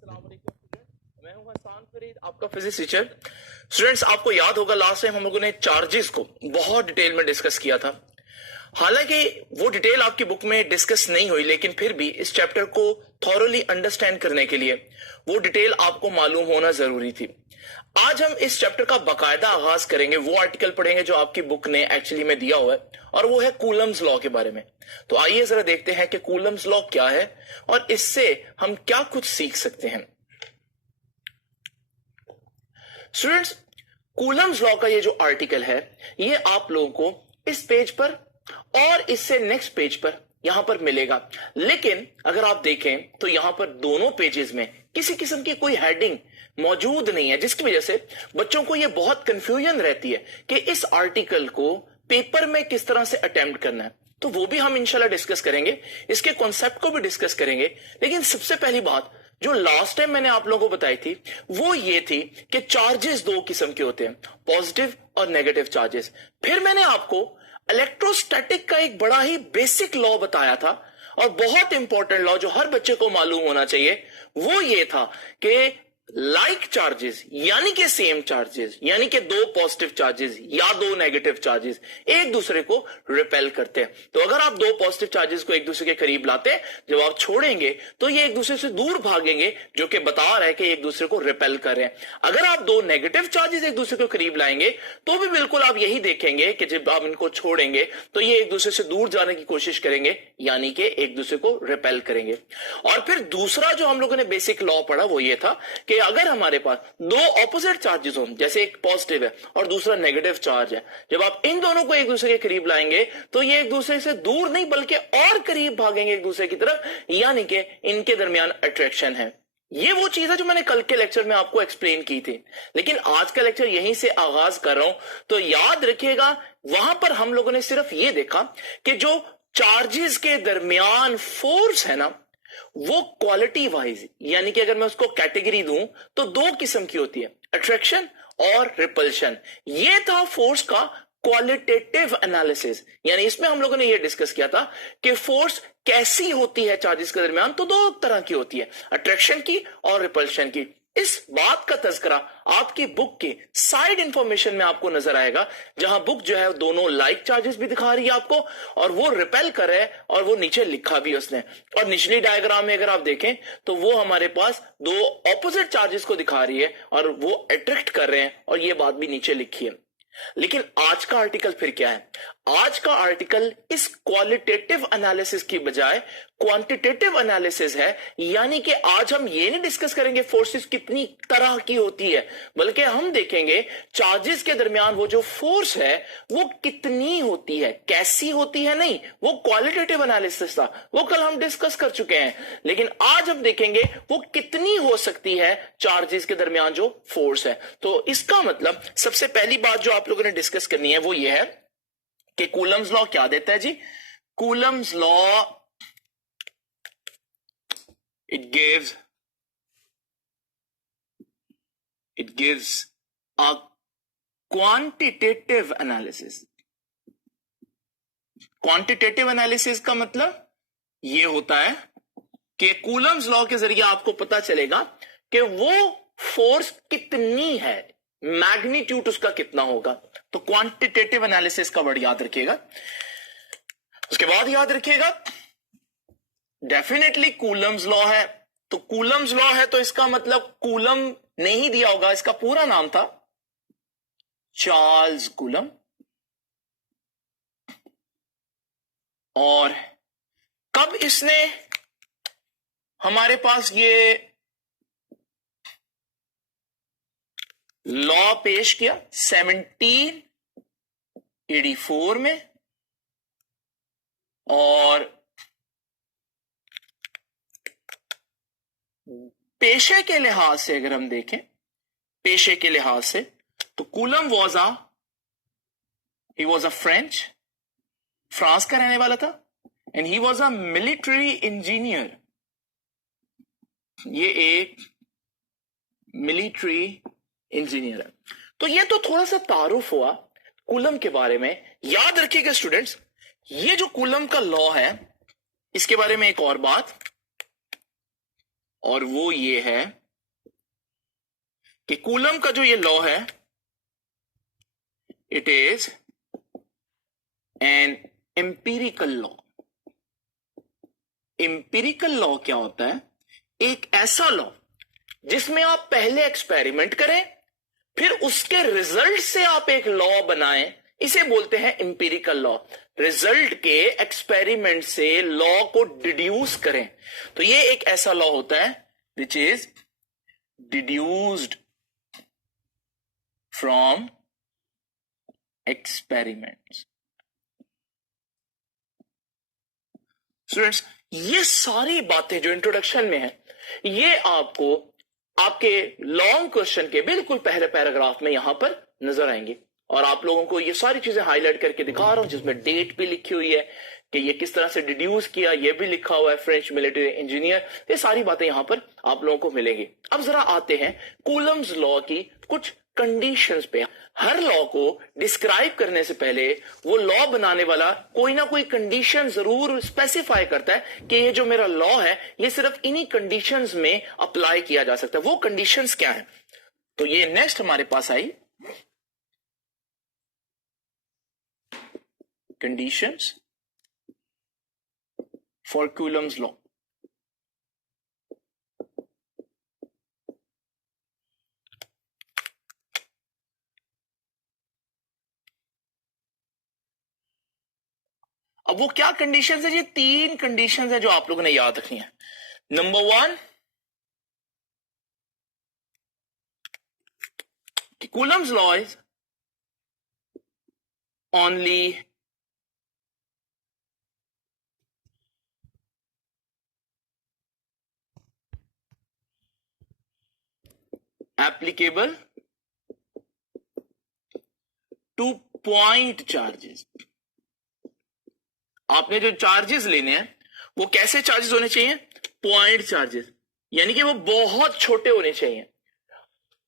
अस्सलाम वालेकुम स्टूडेंट, मैं हूं हसन फरीद, आपका फिजिक्स टीचर। स्टूडेंट्स, आपको याद होगा लास्ट टाइम हम लोगों ने चार्जेस को बहुत डिटेल में डिस्कस किया था। हालांकि वो डिटेल आपकी बुक में डिस्कस नहीं हुई, लेकिन फिर भी इस चैप्टर को थॉरोली अंडरस्टैंड करने के लिए वो डिटेल आपको मालूम होना जरूरी थी। आज हम इस चैप्टर का बाकायदा आगाज करेंगे, वो आर्टिकल पढ़ेंगे जो आपकी बुक ने एक्चुअली में दिया हुआ है, और वो है कूलम्स लॉ के बारे में। तो आइए जरा देखते हैं कि कूलम्स लॉ क्या है और इससे हम क्या कुछ सीख सकते हैं। स्टूडेंट्स, कूलम्स लॉ का ये जो आर्टिकल है, ये आप लोगों को इस पेज पर और इससे नेक्स्ट पेज पर यहां पर मिलेगा। लेकिन अगर आप देखें तो यहां पर दोनों पेजेस में किसी किस्म की कोई हेडिंग मौजूद नहीं है, जिसकी वजह से बच्चों को यह बहुत कंफ्यूजन रहती है कि इस आर्टिकल को पेपर में किस तरह से अटेम्प्ट करना है। तो वो भी हम इंशाल्लाह डिस्कस करेंगे, इसके कॉन्सेप्ट को भी डिस्कस करेंगे। लेकिन सबसे पहली बात जो लास्ट टाइम मैंने आप लोगों को बताई थी वो ये थी कि चार्जेस दो किस्म के होते हैं, पॉजिटिव और नेगेटिव चार्जेस। फिर मैंने आपको इलेक्ट्रोस्टैटिक का एक बड़ा ही बेसिक लॉ बताया था, और बहुत इंपॉर्टेंट लॉ जो हर बच्चे को मालूम होना चाहिए, वो ये था कि लाइक चार्जेस यानी कि सेम चार्जेस, यानी कि दो पॉजिटिव चार्जेस या दो नेगेटिव चार्जेस एक दूसरे को रिपेल करते हैं। तो अगर आप दो पॉजिटिव चार्जेस को एक दूसरे के करीब लाते हैं, जब आप छोड़ेंगे तो ये एक दूसरे से दूर भागेंगे, जो कि बता रहा है कि एक दूसरे को रिपेल कर रहे हैं। अगर आप दो नेगेटिव चार्जेस एक दूसरे को करीब लाएंगे तो भी बिल्कुल आप यही देखेंगे कि जब आप इनको छोड़ेंगे तो ये एक दूसरे से दूर जाने की कोशिश करेंगे, यानी कि एक दूसरे को रिपेल करेंगे। और फिर दूसरा जो हम लोगों ने बेसिक लॉ पढ़ा वो ये था कि अगर हमारे पास दो ऑपोजिट चार्जेस हो, जैसे एक पॉजिटिव है और दूसरा नेगेटिव चार्ज है, जब आप इन दोनों को एक दूसरे के करीब लाएंगे तो ये एक दूसरे से दूर नहीं बल्कि और करीब भागेंगे एक दूसरे की तरफ, यानी कि इनके दरमियान अट्रैक्शन है। ये वो चीज है जो मैंने कल के लेक्चर में आपको एक्सप्लेन की थी, लेकिन आज का लेक्चर यहीं से आगाज कर रहा हूं। तो याद रखिएगा, वहां पर हम लोगों ने सिर्फ ये देखा कि जो चार्जेस के दरमियान फोर्स है ना, वो क्वालिटी वाइज, यानी कि अगर मैं उसको कैटेगरी दूं तो दो किस्म की होती है, अट्रैक्शन और रिपल्शन। ये था फोर्स का क्वालिटेटिव एनालिसिस। यानी इसमें हम लोगों ने ये डिस्कस किया था कि फोर्स कैसी होती है चार्जेस के दरमियान, तो दो तरह की होती है, अट्रैक्शन की और रिपल्शन की। इस बात का तज़किरा आपकी बुक के साइड इंफॉर्मेशन में आपको नजर आएगा, जहां बुक जो है दोनों लाइक चार्जेस भी दिखा रही है आपको, और वो रिपेल कर रहा है, और वो नीचे लिखा भी उसने। और निचली डायग्राम में अगर आप देखें तो वो हमारे पास दो ऑपोजिट चार्जेस को दिखा रही है और वो अट्रैक्ट कर रहे हैं, और ये बात भी नीचे लिखी है। लेकिन आज का आर्टिकल फिर क्या है? आज का आर्टिकल इस क्वालिटेटिव एनालिसिस की बजाय क्वांटिटेटिव एनालिसिस है। यानी कि आज हम ये नहीं डिस्कस करेंगे फोर्सेस कितनी तरह की होती है, बल्कि हम देखेंगे चार्जेस के दरमियान वो जो फोर्स है वो कितनी होती है, कैसी होती है नहीं। वो क्वालिटेटिव एनालिसिस था, वो कल हम डिस्कस कर चुके हैं। लेकिन आज हम देखेंगे वो कितनी हो सकती है चार्जेस के दरमियान जो फोर्स है। तो इसका मतलब सबसे पहली बात जो आप लोगों ने डिस्कस करनी है वो ये है कि कूलम्स लॉ क्या देता है जी। Coulomb's law it gives a quantitative analysis. Quantitative analysis का मतलब ये होता है कि कूलम्स लॉ के जरिए आपको पता चलेगा कि वो फोर्स कितनी है, मैग्नीट्यूड उसका कितना होगा। तो क्वांटिटेटिव एनालिसिस का वर्ड याद रखिएगा। उसके बाद याद रखिएगा डेफिनेटली कूलम्स लॉ है। तो कूलम्स लॉ है तो इसका मतलब कूलम नहीं दिया होगा, इसका पूरा नाम था चार्ल्स कूलम। और कब इसने हमारे पास ये लॉ पेश किया? 1784 में। और पेशे के लिहाज से अगर हम देखें, पेशे के लिहाज से, तो coulomb he was a French, France का रहने वाला था, and he was a military engineer. ये एक मिलिट्री इंजीनियर है। तो ये तो थोड़ा सा तारुफ हुआ कूलम के बारे में। याद रखिएगा स्टूडेंट्स, ये जो कूलम का लॉ है, इसके बारे में एक और बात और वो ये है कि कूलम का जो ये लॉ है, it is an empirical law. Empirical law क्या होता है? एक ऐसा लॉ जिसमें आप पहले एक्सपेरिमेंट करें, फिर उसके रिजल्ट से आप एक लॉ बनाएं, इसे बोलते हैं एम्पिरिकल लॉ। रिजल्ट के एक्सपेरिमेंट से लॉ को डिड्यूस करें, तो ये एक ऐसा लॉ होता है which is deduced from experiments. Students, ये सारी बातें जो इंट्रोडक्शन में है, ये आपको आपके लॉन्ग क्वेश्चन के बिल्कुल पहले पैराग्राफ में यहां पर नजर आएंगे, और आप लोगों को ये सारी चीजें हाईलाइट करके दिखा रहा हूं, जिसमें डेट भी लिखी हुई है कि ये किस तरह से डिड्यूस किया, ये भी लिखा हुआ है, फ्रेंच मिलिट्री इंजीनियर। ये सारी बातें यहां पर आप लोगों को मिलेंगी। अब जरा आते हैं कूलम्स लॉ की कुछ कंडीशंस पे। हर लॉ को डिस्क्राइब करने से पहले वो लॉ बनाने वाला कोई ना कोई कंडीशन जरूर स्पेसिफाई करता है कि ये जो मेरा लॉ है ये सिर्फ इन्हीं कंडीशंस में अप्लाई किया जा सकता है। वो कंडीशंस क्या है? तो ये नेक्स्ट हमारे पास आई, कंडीशंस फॉर कूलम्स लॉ। अब वो क्या कंडीशंस है? ये 3 कंडीशंस है जो आप लोगों ने याद रखनी है। Number 1, Coulomb's law is only applicable two point charges. आपने जो चार्जेस लेने हैं वो कैसे चार्जेस होने चाहिए? पॉइंट चार्जेस, यानी कि वो बहुत छोटे होने चाहिए।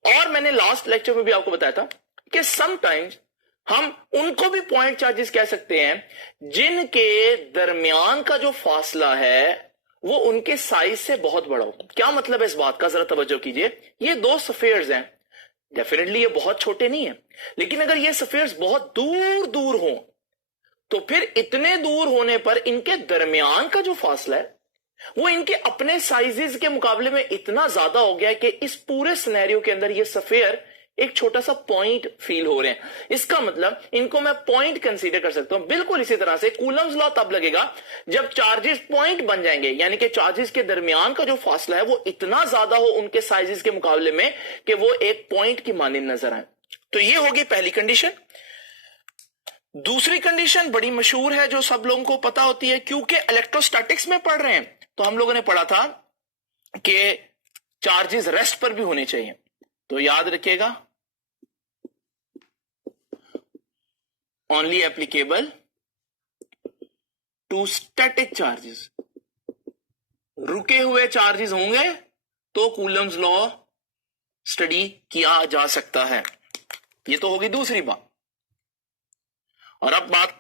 और मैंने लास्ट लेक्चर में भी आपको बताया था कि समटाइम्स हम उनको भी पॉइंट चार्जेस कह सकते हैं जिनके दरमियान का जो फासला है वो उनके साइज से बहुत बड़ा हो। क्या मतलब है इस बात का? जरा तवज्जो कीजिए। ये 2 सफेयर्स हैं, डेफिनेटली ये बहुत छोटे नहीं है, लेकिन अगर ये सफेयर्स बहुत दूर दूर हों तो फिर इतने दूर होने पर इनके दरमियान का जो फासला है वो इनके अपने साइजेस के मुकाबले में इतना ज्यादा हो गया है कि इस पूरे सिनेरियो के अंदर ये सफेयर एक छोटा सा पॉइंट फील हो रहे हैं। इसका मतलब इनको मैं पॉइंट कंसीडर कर सकता हूं। बिल्कुल इसी तरह से कूलम्स लॉ तब लगेगा जब चार्जेस पॉइंट बन जाएंगे, यानी कि चार्जेस के दरमियान का जो फासला है वो इतना ज्यादा हो उनके साइजेस के मुकाबले में कि वो एक पॉइंट की मानिंद नजर आए। तो ये होगी पहली कंडीशन। दूसरी कंडीशन बड़ी मशहूर है जो सब लोगों को पता होती है, क्योंकि इलेक्ट्रोस्टैटिक्स में पढ़ रहे हैं तो हम लोगों ने पढ़ा था कि चार्जेस रेस्ट पर भी होने चाहिए। तो याद रखिएगा, only applicable to static charges. रुके हुए चार्जेस होंगे तो कूलम्स लॉ स्टडी किया जा सकता है। ये तो होगी दूसरी बात। और अब बात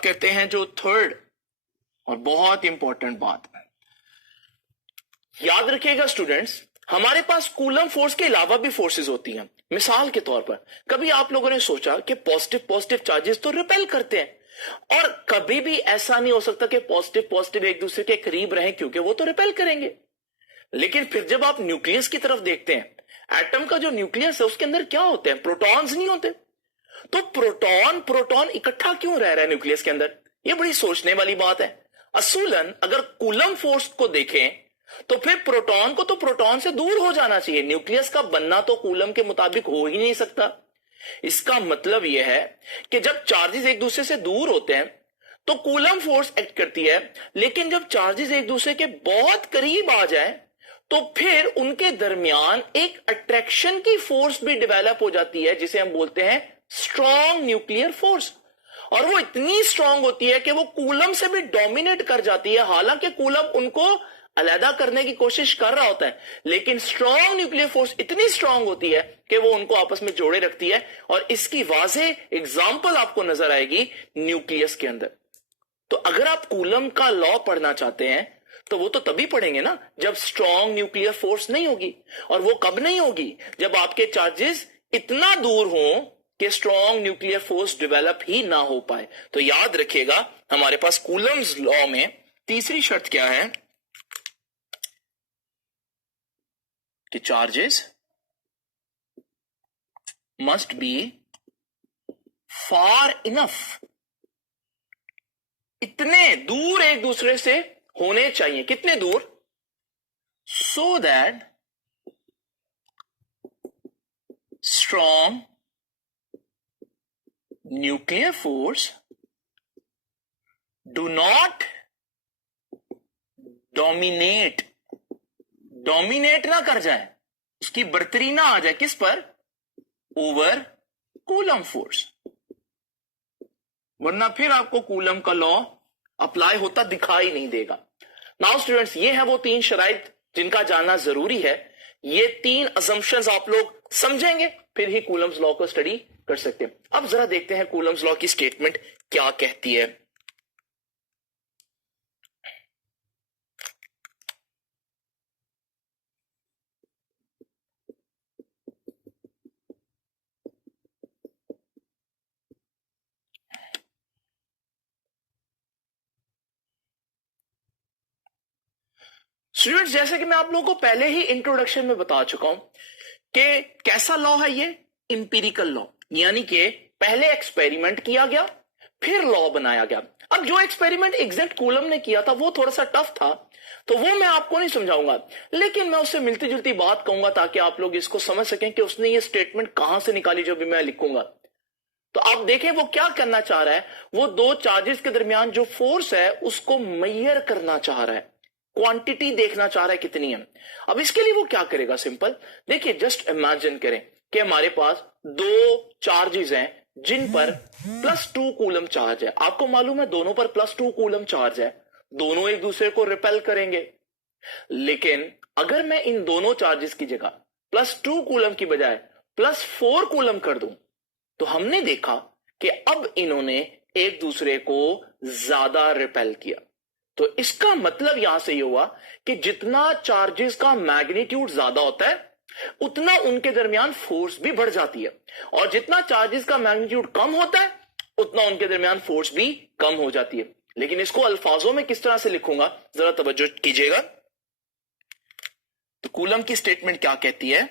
कहते हैं जो थर्ड और बहुत इंपॉर्टेंट बात है। याद रखिएगा स्टूडेंट्स, हमारे पास कूलम फोर्स के अलावा भी फोर्सेस होती हैं। मिसाल के तौर पर कभी आप लोगों ने सोचा कि पॉजिटिव चार्जेस तो रिपेल करते हैं, और कभी भी ऐसा नहीं हो सकता कि पॉजिटिव एक दूसरे के करीब रहें, क्योंकि वो तो रिपेल करेंगे। लेकिन फिर जब आप न्यूक्लियस की तरफ देखते हैं, एटम का जो न्यूक्लियस है उसके अंदर क्या होते हैं? प्रोटॉन्स नहीं होते। तो प्रोटॉन इकट्ठा क्यों रह रहा है न्यूक्लियस के अंदर? ये बड़ी सोचने वाली बात है। असूलन अगर कूलम फोर्स को देखें तो फिर प्रोटॉन को तो प्रोटॉन से दूर हो जाना चाहिए। न्यूक्लियस का बनना तो कूलम के मुताबिक हो ही नहीं सकता। इसका मतलब यह है कि जब चार्जेस एक दूसरे से दूर होते हैं तो कूलम फोर्स एक्ट करती है, लेकिन जब चार्जेस एक दूसरे के बहुत करीब आ जाए तो फिर उनके दरमियान एक अट्रैक्शन की फोर्स भी डेवलप हो जाती है, जिसे हम बोलते हैं स्ट्रॉन्ग न्यूक्लियर फोर्स। और वो इतनी स्ट्रॉन्ग होती है कि वो कूलम से भी डोमिनेट कर जाती है। हालांकि कूलम उनको अलहदा करने की कोशिश कर रहा होता है, लेकिन स्ट्रॉन्ग न्यूक्लियर फोर्स इतनी स्ट्रॉन्ग होती है कि वो उनको आपस में जोड़े रखती है। और इसकी वाज़ेह एग्जांपल आपको नजर आएगी न्यूक्लियस के अंदर। तो अगर आप कूलम का लॉ पढ़ना चाहते हैं तो वो तो तभी पढ़ेंगे ना जब स्ट्रॉन्ग न्यूक्लियर फोर्स नहीं होगी। और वो कब नहीं होगी? जब आपके चार्जेस इतना दूर हों कि स्ट्रॉन्ग न्यूक्लियर फोर्स डेवलप ही ना हो पाए। तो याद रखिएगा, हमारे पास कूलम्स लॉ में तीसरी शर्त क्या है कि charges must be far enough, इतने दूर एक दूसरे से होने चाहिए। कितने दूर? So that strong nuclear force do not dominate, dominate ना कर जाए, उसकी बढ़तरी ना आ जाए। किस पर? Over coulomb force. वरना फिर आपको कूलम का लॉ अप्लाई होता दिखाई नहीं देगा। नाउ स्टूडेंट्स, ये है वो तीन शराइत जिनका जानना जरूरी है। ये तीन असम्पशंस आप लोग समझेंगे फिर ही कूलम्स लॉ को स्टडी कर सकते हैं। अब जरा देखते हैं कूलम्स लॉ की स्टेटमेंट क्या कहती है। स्टूडेंट्स, जैसे कि मैं आप लोगों को पहले ही इंट्रोडक्शन में बता चुका हूं कि कैसा लॉ है ये? इंपीरिकल लॉ, यानी कि पहले एक्सपेरिमेंट किया गया फिर लॉ बनाया गया। अब जो एक्सपेरिमेंट एग्जैक्ट कूलम ने किया था वो थोड़ा सा टफ था, तो वो मैं आपको नहीं समझाऊंगा, लेकिन मैं उससे मिलती जुलती बात कहूंगा ताकि आप लोग इसको समझ सकें कि उसने ये स्टेटमेंट कहां से निकाली जो भी मैं लिखूंगा। तो आप देखें वो क्या करना चाह रहा है। वो दो चार्जेस के दरमियान जो फोर्स है उसको मेजर करना चाह रहा है, क्वांटिटी देखना चाह रहा है कितनी है। अब इसके लिए वो क्या करेगा? सिंपल, देखिए, जस्ट इमेजिन करें कि हमारे पास दो चार्जेस हैं जिन पर +2 कूलम चार्ज है। आपको मालूम है दोनों पर +2 कूलम चार्ज है, दोनों एक दूसरे को रिपेल करेंगे। लेकिन अगर मैं इन दोनों चार्जेस की जगह +2 कूलम की बजाय +4 कूलम कर दूं तो हमने देखा कि अब इन्होंने एक दूसरे को ज्यादा रिपेल किया। तो इसका मतलब यहां से यह हुआ कि जितना चार्जेस का मैग्नीट्यूड ज्यादा होता है उतना उनके दरमियान फोर्स भी बढ़ जाती है, और जितना चार्जेस का मैग्नीट्यूड कम होता है उतना उनके दरमियान फोर्स भी कम हो जाती है। लेकिन इसको अल्फाजों में किस तरह से लिखूंगा जरा तवज्जो कीजिएगा। तो कूलम की स्टेटमेंट क्या कहती है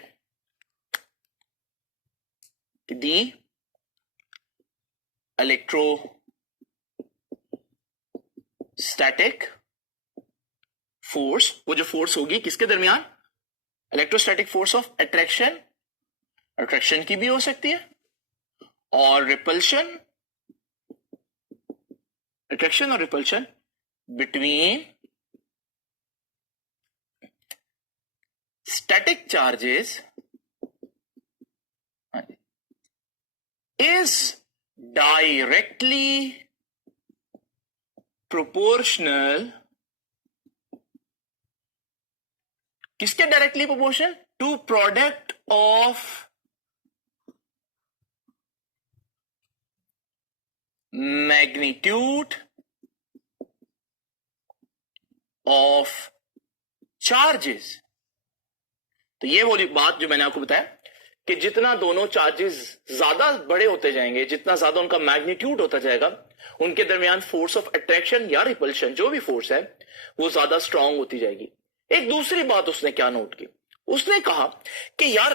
कि दी इलेक्ट्रोस्टैटिक फोर्स, वो जो फोर्स होगी किसके दरमियान? Electrostatic force of attraction, attraction की भी हो सकती है, और रिपल्शन, अट्रैक्शन और repulsion between static charges is directly proportional, किसके directly proportional? To product of magnitude of charges. तो ये वाली बात जो मैंने आपको बताया कि जितना दोनों चार्जेस ज्यादा बड़े होते जाएंगे, जितना ज्यादा उनका मैग्नीट्यूड होता जाएगा, उनके दरमियान फोर्स ऑफ अट्रैक्शन या रिपल्शन जो भी फोर्स है वो ज्यादा स्ट्रांग होती जाएगी। एक दूसरी बात उसने क्या नोट की, उसने कहा कि यार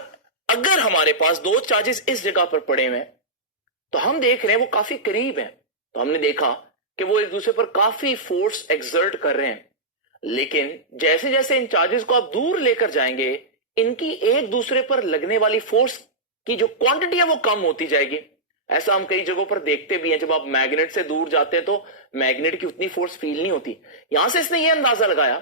अगर हमारे पास दो चार्जेस इस जगह पर पड़े हुए हैं तो हम देख रहे हैं वो काफी करीब हैं, तो हमने देखा कि वो एक दूसरे पर काफी फोर्स एक्सर्ट कर रहे हैं। लेकिन जैसे जैसे इन चार्जेस को आप दूर लेकर जाएंगे इनकी एक दूसरे पर लगने वाली फोर्स की जो क्वांटिटी है वो कम होती जाएगी। ऐसा हम कई जगहों पर देखते भी हैं, जब आप मैग्नेट से दूर जाते हैं तो मैग्नेट की उतनी फोर्स फील नहीं होती। यहां से इसने ये अंदाजा लगाया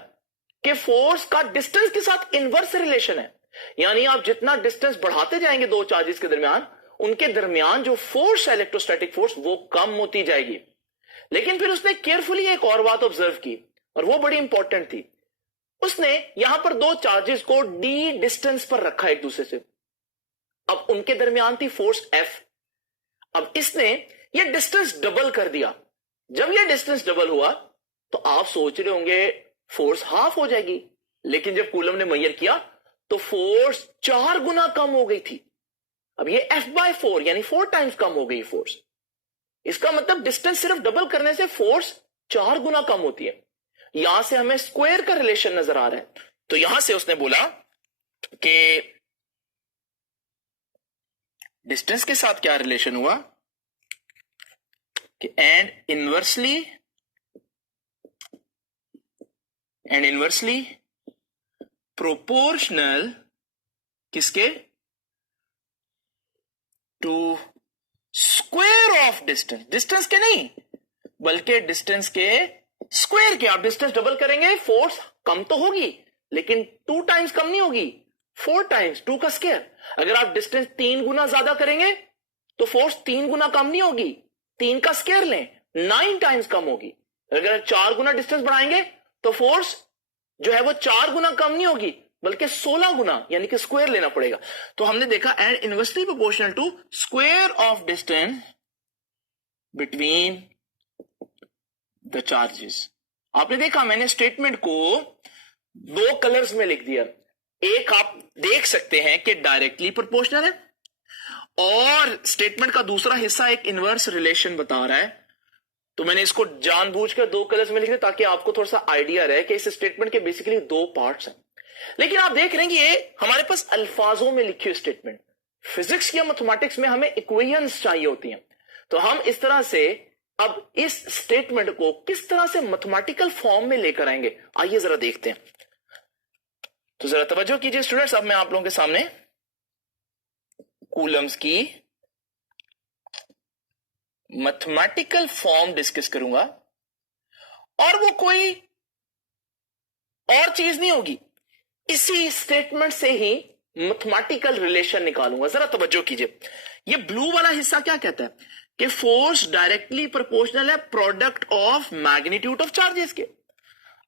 कि फोर्स का डिस्टेंस के साथ इनवर्स रिलेशन है, यानी आप जितना डिस्टेंस बढ़ाते जाएंगे दो चार्जेस के दरमियान उनके दरमियान जो फोर्स है इलेक्ट्रोस्टैटिक फोर्स वो कम होती जाएगी। लेकिन फिर उसने केयरफुली एक और बात ऑब्जर्व की और वो बड़ी इंपॉर्टेंट थी। उसने यहां पर दो चार्जेस को डी डिस्टेंस पर रखा एक दूसरे से। अब उनके दरमियान थी फोर्स F। अब इसने ये डिस्टेंस डबल कर दिया, जब ये डिस्टेंस डबल हुआ तो आप सोच रहे होंगे फोर्स हाफ हो जाएगी, लेकिन जब कूलम ने मेजर किया तो फोर्स 4 गुना कम हो गई थी। अब ये F/4 यानी 4 टाइम्स कम हो गई फोर्स। इसका मतलब डिस्टेंस सिर्फ डबल करने से फोर्स 4 गुना कम होती है। यहां से हमें स्क्वायर का रिलेशन नजर आ रहा है। तो यहां से उसने बोला कि डिस्टेंस के साथ क्या रिलेशन हुआ कि एंड इनवर्सली प्रोपोर्शनल किसके, to square of distance, distance के नहीं बल्कि डिस्टेंस के स्क्वायर के। आप डिस्टेंस डबल करेंगे फोर्स कम तो होगी, लेकिन 2 टाइम्स कम नहीं होगी, 4 टाइम्स 2 का स्क्वायर। अगर आप डिस्टेंस 3 गुना ज्यादा करेंगे तो फोर्स 3 गुना कम नहीं होगी, 3 का स्क्वायर लें 9 टाइम्स कम होगी। अगर 4 गुना डिस्टेंस बढ़ाएंगे तो फोर्स जो है वो 4 गुना कम नहीं होगी बल्कि 16 गुना यानी कि स्क्वायर लेना पड़ेगा। तो हमने देखा and inversely proportional to square of distance between the charges. आपने देखा मैंने स्टेटमेंट को 2 कलर्स में लिख दिया। एक आप देख सकते हैं कि डायरेक्टली प्रोपोर्शनल है, और स्टेटमेंट का दूसरा हिस्सा एक इनवर्स रिलेशन बता रहा है। तो मैंने इसको जानबूझकर 2 कलर्स में लिख दिया ताकि आपको थोड़ा सा आइडिया रहे कि इस स्टेटमेंट के बेसिकली 2 पार्ट्स हैं। लेकिन आप देख रहे हैं कि ये हमारे पास अल्फाजों में लिखी हुई स्टेटमेंट। फिजिक्स या मैथमेटिक्स में हमें इक्वेशंस चाहिए होती हैं, तो हम इस तरह से अब इस स्टेटमेंट को किस तरह से मैथमेटिकल फॉर्म में लेकर आएंगे, आइए जरा देखते हैं। तो जरा तवज्जो कीजिए स्टूडेंट्स, अब मैं आप लोगों के सामने कूलम्स की मैथमेटिकल फॉर्म डिस्कस करूंगा, और वो कोई और चीज नहीं होगी, इसी स्टेटमेंट से ही मैथमेटिकल रिलेशन निकालूंगा। जरा तवज्जो कीजिए, ये ब्लू वाला हिस्सा क्या कहता है कि फोर्स डायरेक्टली प्रोपोर्शनल है product of magnitude of charges के।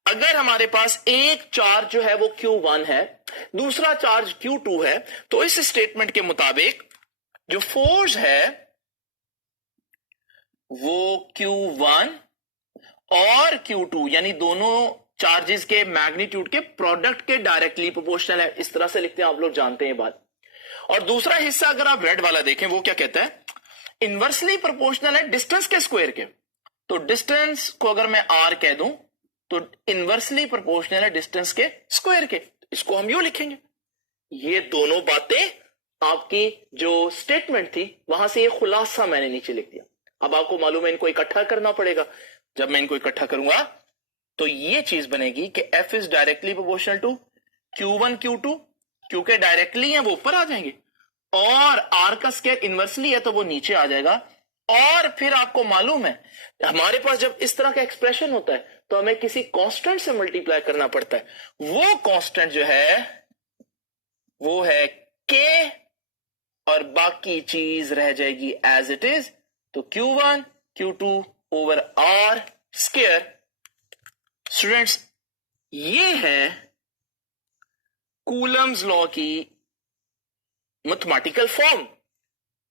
अगर हमारे पास एक चार्ज जो है वो Q1 है, दूसरा चार्ज Q2 है, तो इस स्टेटमेंट के मुताबिक जो फोर्स है वो Q1 और Q2 यानी दोनों चार्जेस के मैग्नीट्यूड के प्रोडक्ट के डायरेक्टली प्रोपोर्शनल है। इस तरह से लिखते हैं, आप लोग जानते हैं बात। और दूसरा हिस्सा अगर आप रेड वाला देखें, वो क्या कहता है, इनवर्सली प्रोपोर्शनल है डिस्टेंस के स्क्वायर के। तो डिस्टेंस को अगर मैं R कह दूं तो इनवर्सली प्रोपोर्शनल है डिस्टेंस के स्क्वायर के। इसको हम यूं लिखेंगे। ये दोनों बातें आपकी जो स्टेटमेंट थी वहां से ये खुलासा मैंने नीचे लिख दिया। अब आपको मालूम है इनको इकट्ठा करना पड़ेगा। जब मैं इनको इकट्ठा करूंगा तो ये चीज बनेगी कि F is directly proportional to Q1 Q2, क्योंकि डायरेक्टली है वो ऊपर आ जाएंगे, और R का स्क्वायर इनवर्सली है तो वो नीचे आ जाएगा। और फिर आपको मालूम है हमारे पास जब इस तरह का एक्सप्रेशन होता है तो हमें किसी कांस्टेंट से मल्टीप्लाई करना पड़ता है। वो कांस्टेंट जो है वो है K, और बाकी चीज रह जाएगी एज इट इज। तो Q1 Q2 over R square. Students, ये है कूलम्स लॉ की मैथमेटिकल फॉर्म।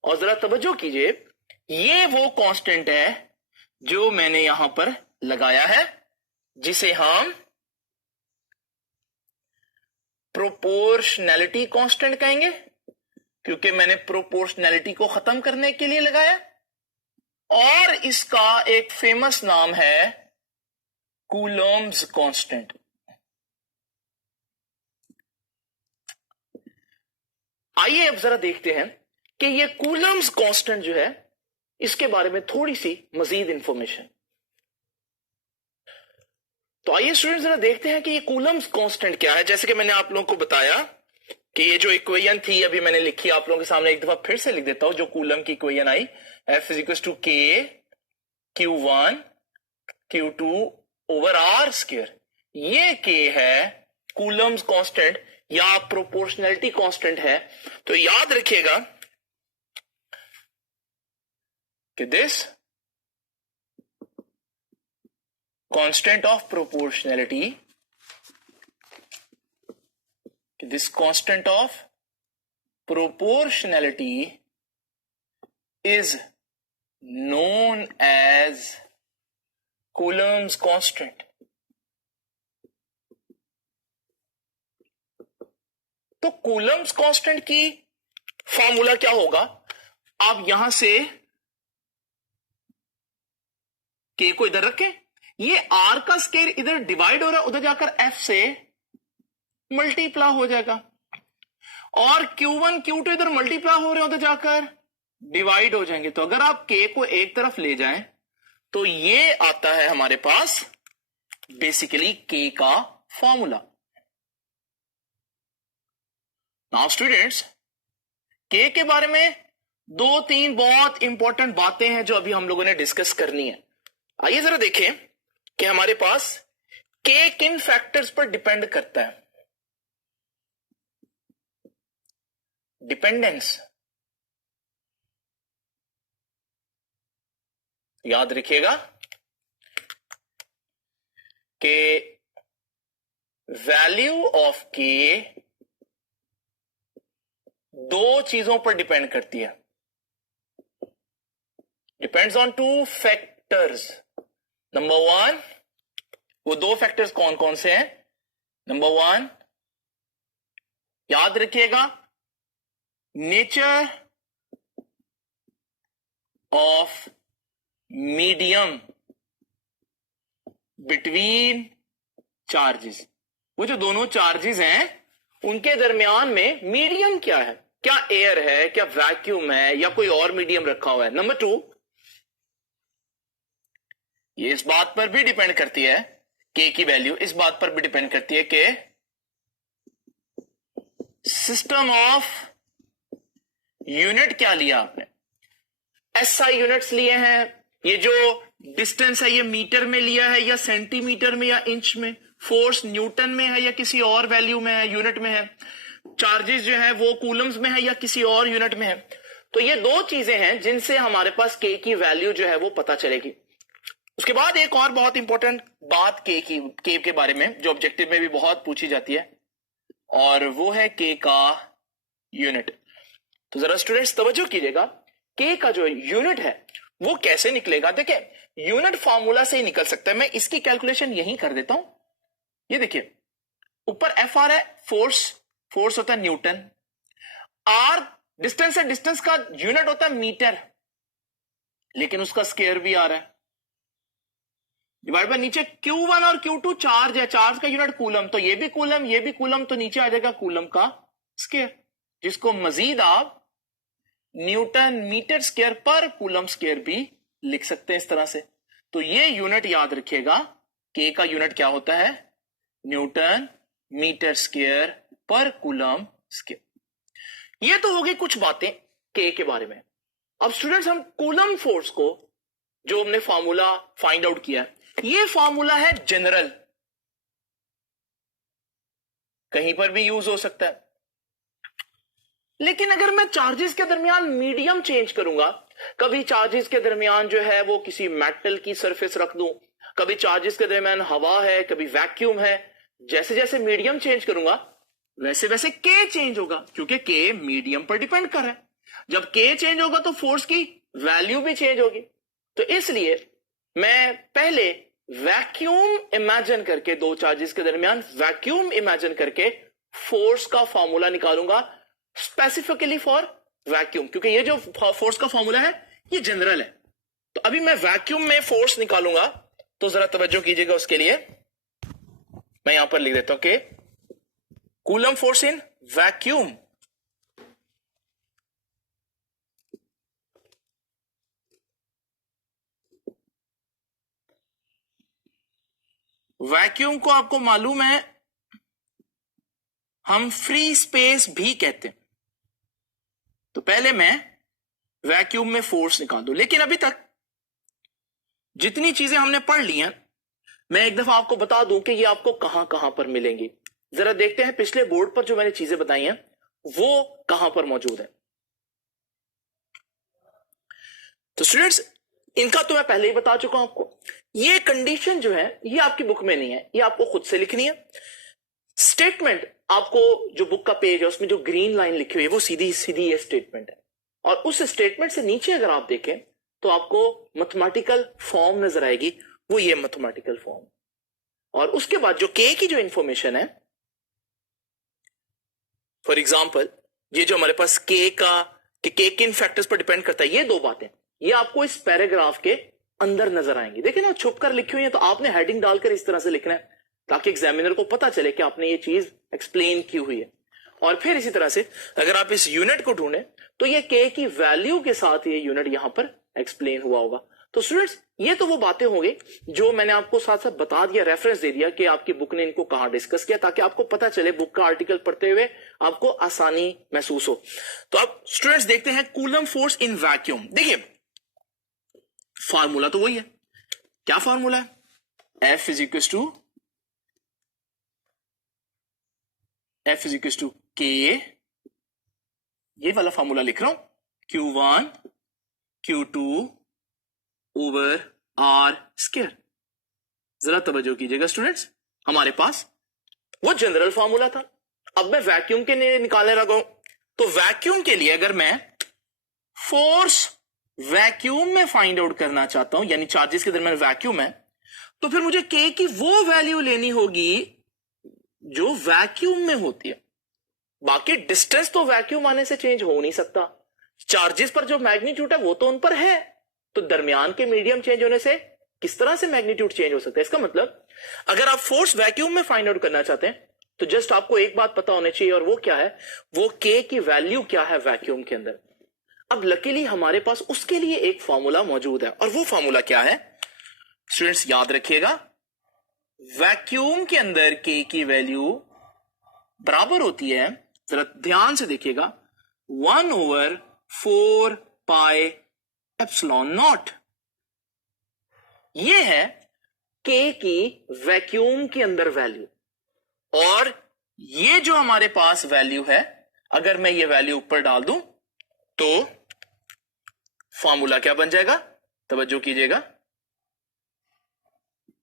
और जरा तवज्जो कीजिए, ये वो कांस्टेंट है जो मैंने यहां पर लगाया है, जिसे हम प्रोपोर्शनैलिटी कांस्टेंट कहेंगे, क्योंकि मैंने प्रोपोर्शनैलिटी को खत्म करने के लिए लगाया। और इसका एक फेमस नाम है कूलम्स कांस्टेंट। आइए अब जरा देखते हैं कि ये कूलम्स कांस्टेंट जो है इसके बारे में थोड़ी सी मजीद इंफॉर्मेशन। तो आइए स्टूडेंट जरा देखते हैं कि ये कूलम्स कांस्टेंट क्या है। जैसे कि मैंने आप लोगों को बताया कि ये जो इक्वेशन थी अभी मैंने लिखी, आप लोगों के सामने एक दफा फिर से लिख देता हूं। जो कूलम की इक्वेशन आई, F is equal to K Q1 Q2 over R square. ये K है कूलम्स कांस्टेंट या प्रोपोर्शनैलिटी कांस्टेंट है। तो याद रखिएगा कि this constant of proportionality, this constant of proportionality is known as Coulomb's constant. तो कूलम्स कांस्टेंट की फॉर्मूला क्या होगा? आप यहां से के को इधर रखें, ये आर का स्केयर इधर डिवाइड हो रहा है, उधर जाकर एफ से मल्टीप्लाई हो जाएगा, और Q1 Q2 इधर मल्टीप्लाई हो रहे हैं, उधर जाकर डिवाइड हो जाएंगे। तो अगर आप के को एक तरफ ले जाएं तो ये आता है हमारे पास बेसिकली के का फॉर्मूला। नाउ स्टूडेंट्स, के के बारे में दो तीन बहुत इंपॉर्टेंट बातें हैं जो अभी हम लोगों ने डिस्कस करनी है। आइए जरा देखें कि हमारे पास के किन फैक्टर्स पर डिपेंड करता है। डिपेंडेंस, याद रखिएगा कि वैल्यू ऑफ के दो चीजों पर डिपेंड करती है। Depends on two factors. Number one, वो दो फैक्टर्स कौन कौन से हैं? नंबर वन, याद रखिएगा, nature of medium between charges. वो जो दोनों चार्जेस हैं उनके दरमियान में मीडियम क्या है? क्या एयर है, क्या वैक्यूम है, या कोई और मीडियम रखा हुआ है? नंबर टू, ये इस बात पर भी डिपेंड करती है, के की वैल्यू इस बात पर भी डिपेंड करती है कि सिस्टम ऑफ यूनिट क्या लिया आपने। एसआई यूनिट्स लिए हैं, ये जो डिस्टेंस है ये मीटर में लिया है या सेंटीमीटर में या इंच में, फोर्स न्यूटन में है या किसी और वैल्यू में है, यूनिट में है, चार्जेस जो है वो कूलम्स में है या किसी और यूनिट में है। तो ये दो चीजें हैं जिनसे हमारे पास के की वैल्यू जो है वो पता चलेगी। उसके बाद एक और बहुत इंपॉर्टेंट बात के के बारे में जो ऑब्जेक्टिव में भी बहुत पूछी जाती है, और वो है के का यूनिट। तो जरा स्टूडेंट्स तवज्जो कीजिएगा, के का जो यूनिट है वो कैसे निकलेगा। देखिए, यूनिट फॉर्मूला से ही निकल सकता है। मैं इसकी कैलकुलेशन यहीं कर देता हूं। ये देखिए, ऊपर एफ आर है, फोर्स होता है न्यूटन, आर डिस्टेंस है, डिस्टेंस का यूनिट होता है मीटर, लेकिन उसका स्केयर भी आ रहा है, डिवाइड बाय नीचे Q1 और Q2 चार्ज है, चार्ज का यूनिट कूलम, तो ये भी कूलम ये भी कूलम, तो नीचे आ जाएगा कूलम का स्केयर, जिसको मजीद आप न्यूटन मीटर स्केयर पर कूलम स्केयर भी लिख सकते हैं इस तरह से। तो ये यूनिट याद रखिएगा, के का यूनिट क्या होता है? न्यूटन मीटर स्केयर पर कूलम स्केयर। ये तो हो गई कुछ बातें के बारे में। अब स्टूडेंट्स, हम कूलम फोर्स को जो हमने फार्मूला फाइंड आउट किया, ये फार्मूला है जनरल, कहीं पर भी यूज हो सकता है। लेकिन अगर मैं चार्जेस के दरमियान मीडियम चेंज करूंगा, कभी चार्जेस के दरमियान जो है वो किसी मेटल की सरफेस रख दूं, कभी चार्जेस के दरमियान हवा है, कभी वैक्यूम है, जैसे जैसे मीडियम चेंज करूंगा वैसे वैसे के चेंज होगा, क्योंकि के मीडियम पर डिपेंड कर रहा है। जब के चेंज होगा तो फोर्स की वैल्यू भी चेंज होगी। तो इसलिए मैं पहले वैक्यूम इमेजिन करके, दो चार्जेस के दरमियान वैक्यूम इमेजिन करके फोर्स का फॉर्मूला निकालूंगा, स्पेसिफिकली फॉर वैक्यूम, क्योंकि ये जो फोर्स का फॉर्मूला है ये जनरल है। तो अभी मैं वैक्यूम में फोर्स निकालूंगा, तो जरा तवज्जो कीजिएगा। उसके लिए मैं यहां पर लिख देता हूं कि coulomb force in vacuum, vacuum को आपको मालूम है हम फ्री स्पेस भी कहते हैं। तो पहले मैं वैक्यूम में फोर्स निकाल दूं, लेकिन अभी तक जितनी चीजें हमने पढ़ ली हैं मैं एक दफा आपको बता दूं कि ये आपको कहां कहां पर मिलेंगी। जरा देखते हैं पिछले बोर्ड पर जो मैंने चीजें बताई हैं वो कहां पर मौजूद है। तो स्टूडेंट्स, इनका तो मैं पहले ही बता चुका हूं आपको। ये कंडीशन जो है ये आपकी बुक में नहीं है, ये आपको खुद से लिखनी है। स्टेटमेंट, आपको जो बुक का पेज है उसमें जो ग्रीन लाइन लिखी हुई है वो सीधी सीधी ये स्टेटमेंट है, और उस स्टेटमेंट से नीचे अगर आप देखें तो आपको मैथमेटिकल फॉर्म नजर आएगी, वो ये मैथमेटिकल फॉर्म। और उसके बाद जो के की जो इंफॉर्मेशन है, फॉर एग्जाम्पल ये जो हमारे पास के का के किन फैक्टर्स पर डिपेंड करता है, ये दो बातें ये आपको इस पैराग्राफ के अंदर नजर आएंगी। देखिए ना, छुप कर लिखी हुई है, तो आपने हेडिंग डालकर इस तरह से लिखना है ताकि एग्जामिनर को पता चले कि आपने ये चीज एक्सप्लेन की हुई है। और फिर इसी तरह से अगर आप इस यूनिट को ढूंढें तो ये के की वैल्यू के साथ ये यूनिट यहां पर एक्सप्लेन हुआ होगा। तो स्टूडेंट्स, ये तो वो बातें होंगी जो मैंने आपको साथ साथ बता दिया, रेफरेंस दे दिया कि आपकी बुक ने इनको कहां डिस्कस किया, ताकि आपको पता चले, बुक का आर्टिकल पढ़ते हुए आपको आसानी महसूस हो। तो अब स्टूडेंट्स देखते हैं कूलम फोर्स इन वैक्यूम। देखिए फार्मूला तो वही है। क्या फार्मूला है? F is equal to K, ये वाला फार्मूला लिख रहा हूं, Q1 Q2 over R square. जरा तवज्जो कीजिएगा स्टूडेंट्स, हमारे पास वो जनरल फार्मूला था। अब मैं वैक्यूम के लिए निकालने लगा हूं, तो वैक्यूम के लिए अगर मैं फोर्स वैक्यूम में फाइंड आउट करना चाहता हूं, यानी चार्जेस के दरमियान वैक्यूम है, तो फिर मुझे के की वो वैल्यू लेनी होगी जो वैक्यूम में होती है। बाकी डिस्टेंस तो वैक्यूम आने से चेंज हो नहीं सकता, चार्जेस पर जो मैग्नीट्यूड है वो तो उन पर है, तो दरमियान के मीडियम चेंज होने से किस तरह से मैग्नीट्यूड चेंज हो सकता है? इसका मतलब अगर आप फोर्स वैक्यूम में फाइंड आउट करना चाहते हैं तो जस्ट आपको एक बात पता होनी चाहिए, और वो क्या है? वो के की वैल्यू क्या है वैक्यूम के अंदर। अब लकीली हमारे पास उसके लिए एक फॉर्मूला मौजूद है, और वो फॉर्मूला क्या है स्टूडेंट्स? याद रखिएगा, वैक्यूम के अंदर के की वैल्यू बराबर होती है, जरा ध्यान से देखिएगा, 1/4 पाई एप्सिलॉन नॉट। ये है के की वैक्यूम के अंदर वैल्यू, और ये जो हमारे पास वैल्यू है, अगर मैं ये वैल्यू ऊपर डाल दूं तो फॉर्मूला क्या बन जाएगा? तवज्जो कीजिएगा,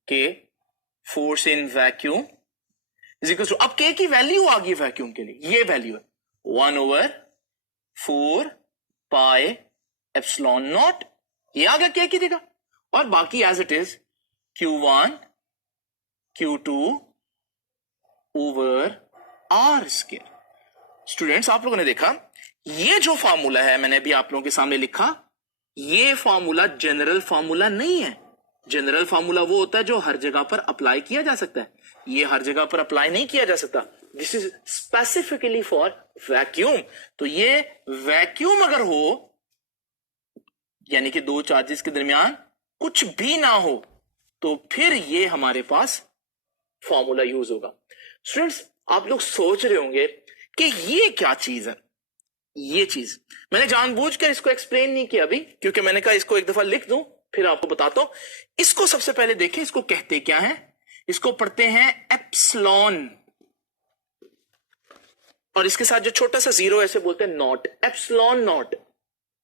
के force in vacuum is equal to, अब के की वैल्यू आ गई वैक्यूम के लिए, ये वैल्यू है 1/4 पाई एप्सिलॉन नॉट, ये आ गया के की जगह, और बाकी as it is Q1 Q2 over R square. Students, आप लोगों ने देखा ये जो फार्मूला है मैंने अभी आप लोगों के सामने लिखा, ये फार्मूला जनरल फार्मूला नहीं है। जनरल फार्मूला वो होता है जो हर जगह पर अप्लाई किया जा सकता है, ये हर जगह पर अप्लाई नहीं किया जा सकता। This is specifically for vacuum. तो ये वैक्यूम अगर हो, यानी कि दो चार्जेस के दरमियान कुछ भी ना हो, तो फिर ये हमारे पास फॉर्मूला यूज होगा। स्टूडेंट्स, आप लोग सोच रहे होंगे कि ये क्या चीज है। ये चीज मैंने जानबूझकर इसको एक्सप्लेन नहीं किया अभी, क्योंकि मैंने कहा इसको एक दफा लिख दूं फिर आपको बताता हूं। इसको सबसे पहले देखें, इसको कहते क्या है? इसको पढ़ते हैं एप्सिलॉन, और इसके साथ जो छोटा सा जीरो ऐसे बोलते हैं not, epsilon naught.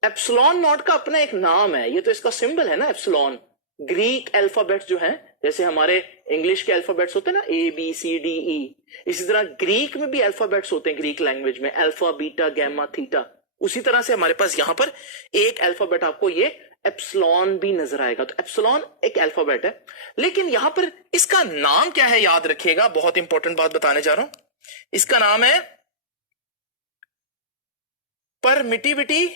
Epsilon not का अपना एक नाम है, ये तो इसका सिंबल है ना एप्सिलॉन। ग्रीक अल्फाबेट्स जो हैं, जैसे हमारे इंग्लिश के अल्फाबेट्स होते हैं ना ABCDE, इसी तरह ग्रीक में भी अल्फाबेट्स होते हैं, ग्रीक लैंग्वेज में अल्फा बीटा गैमा थीटा। उसी तरह से हमारे पास यहां पर एक अल्फाबेट आपको ये एप्सिलॉन भी नजर आएगा। तो एप्सिलॉन एक अल्फाबेट है, लेकिन यहां पर इसका नाम क्या है याद रखिएगा, बहुत इंपॉर्टेंट बात बताने जा रहा हूं। इसका नाम है permittivity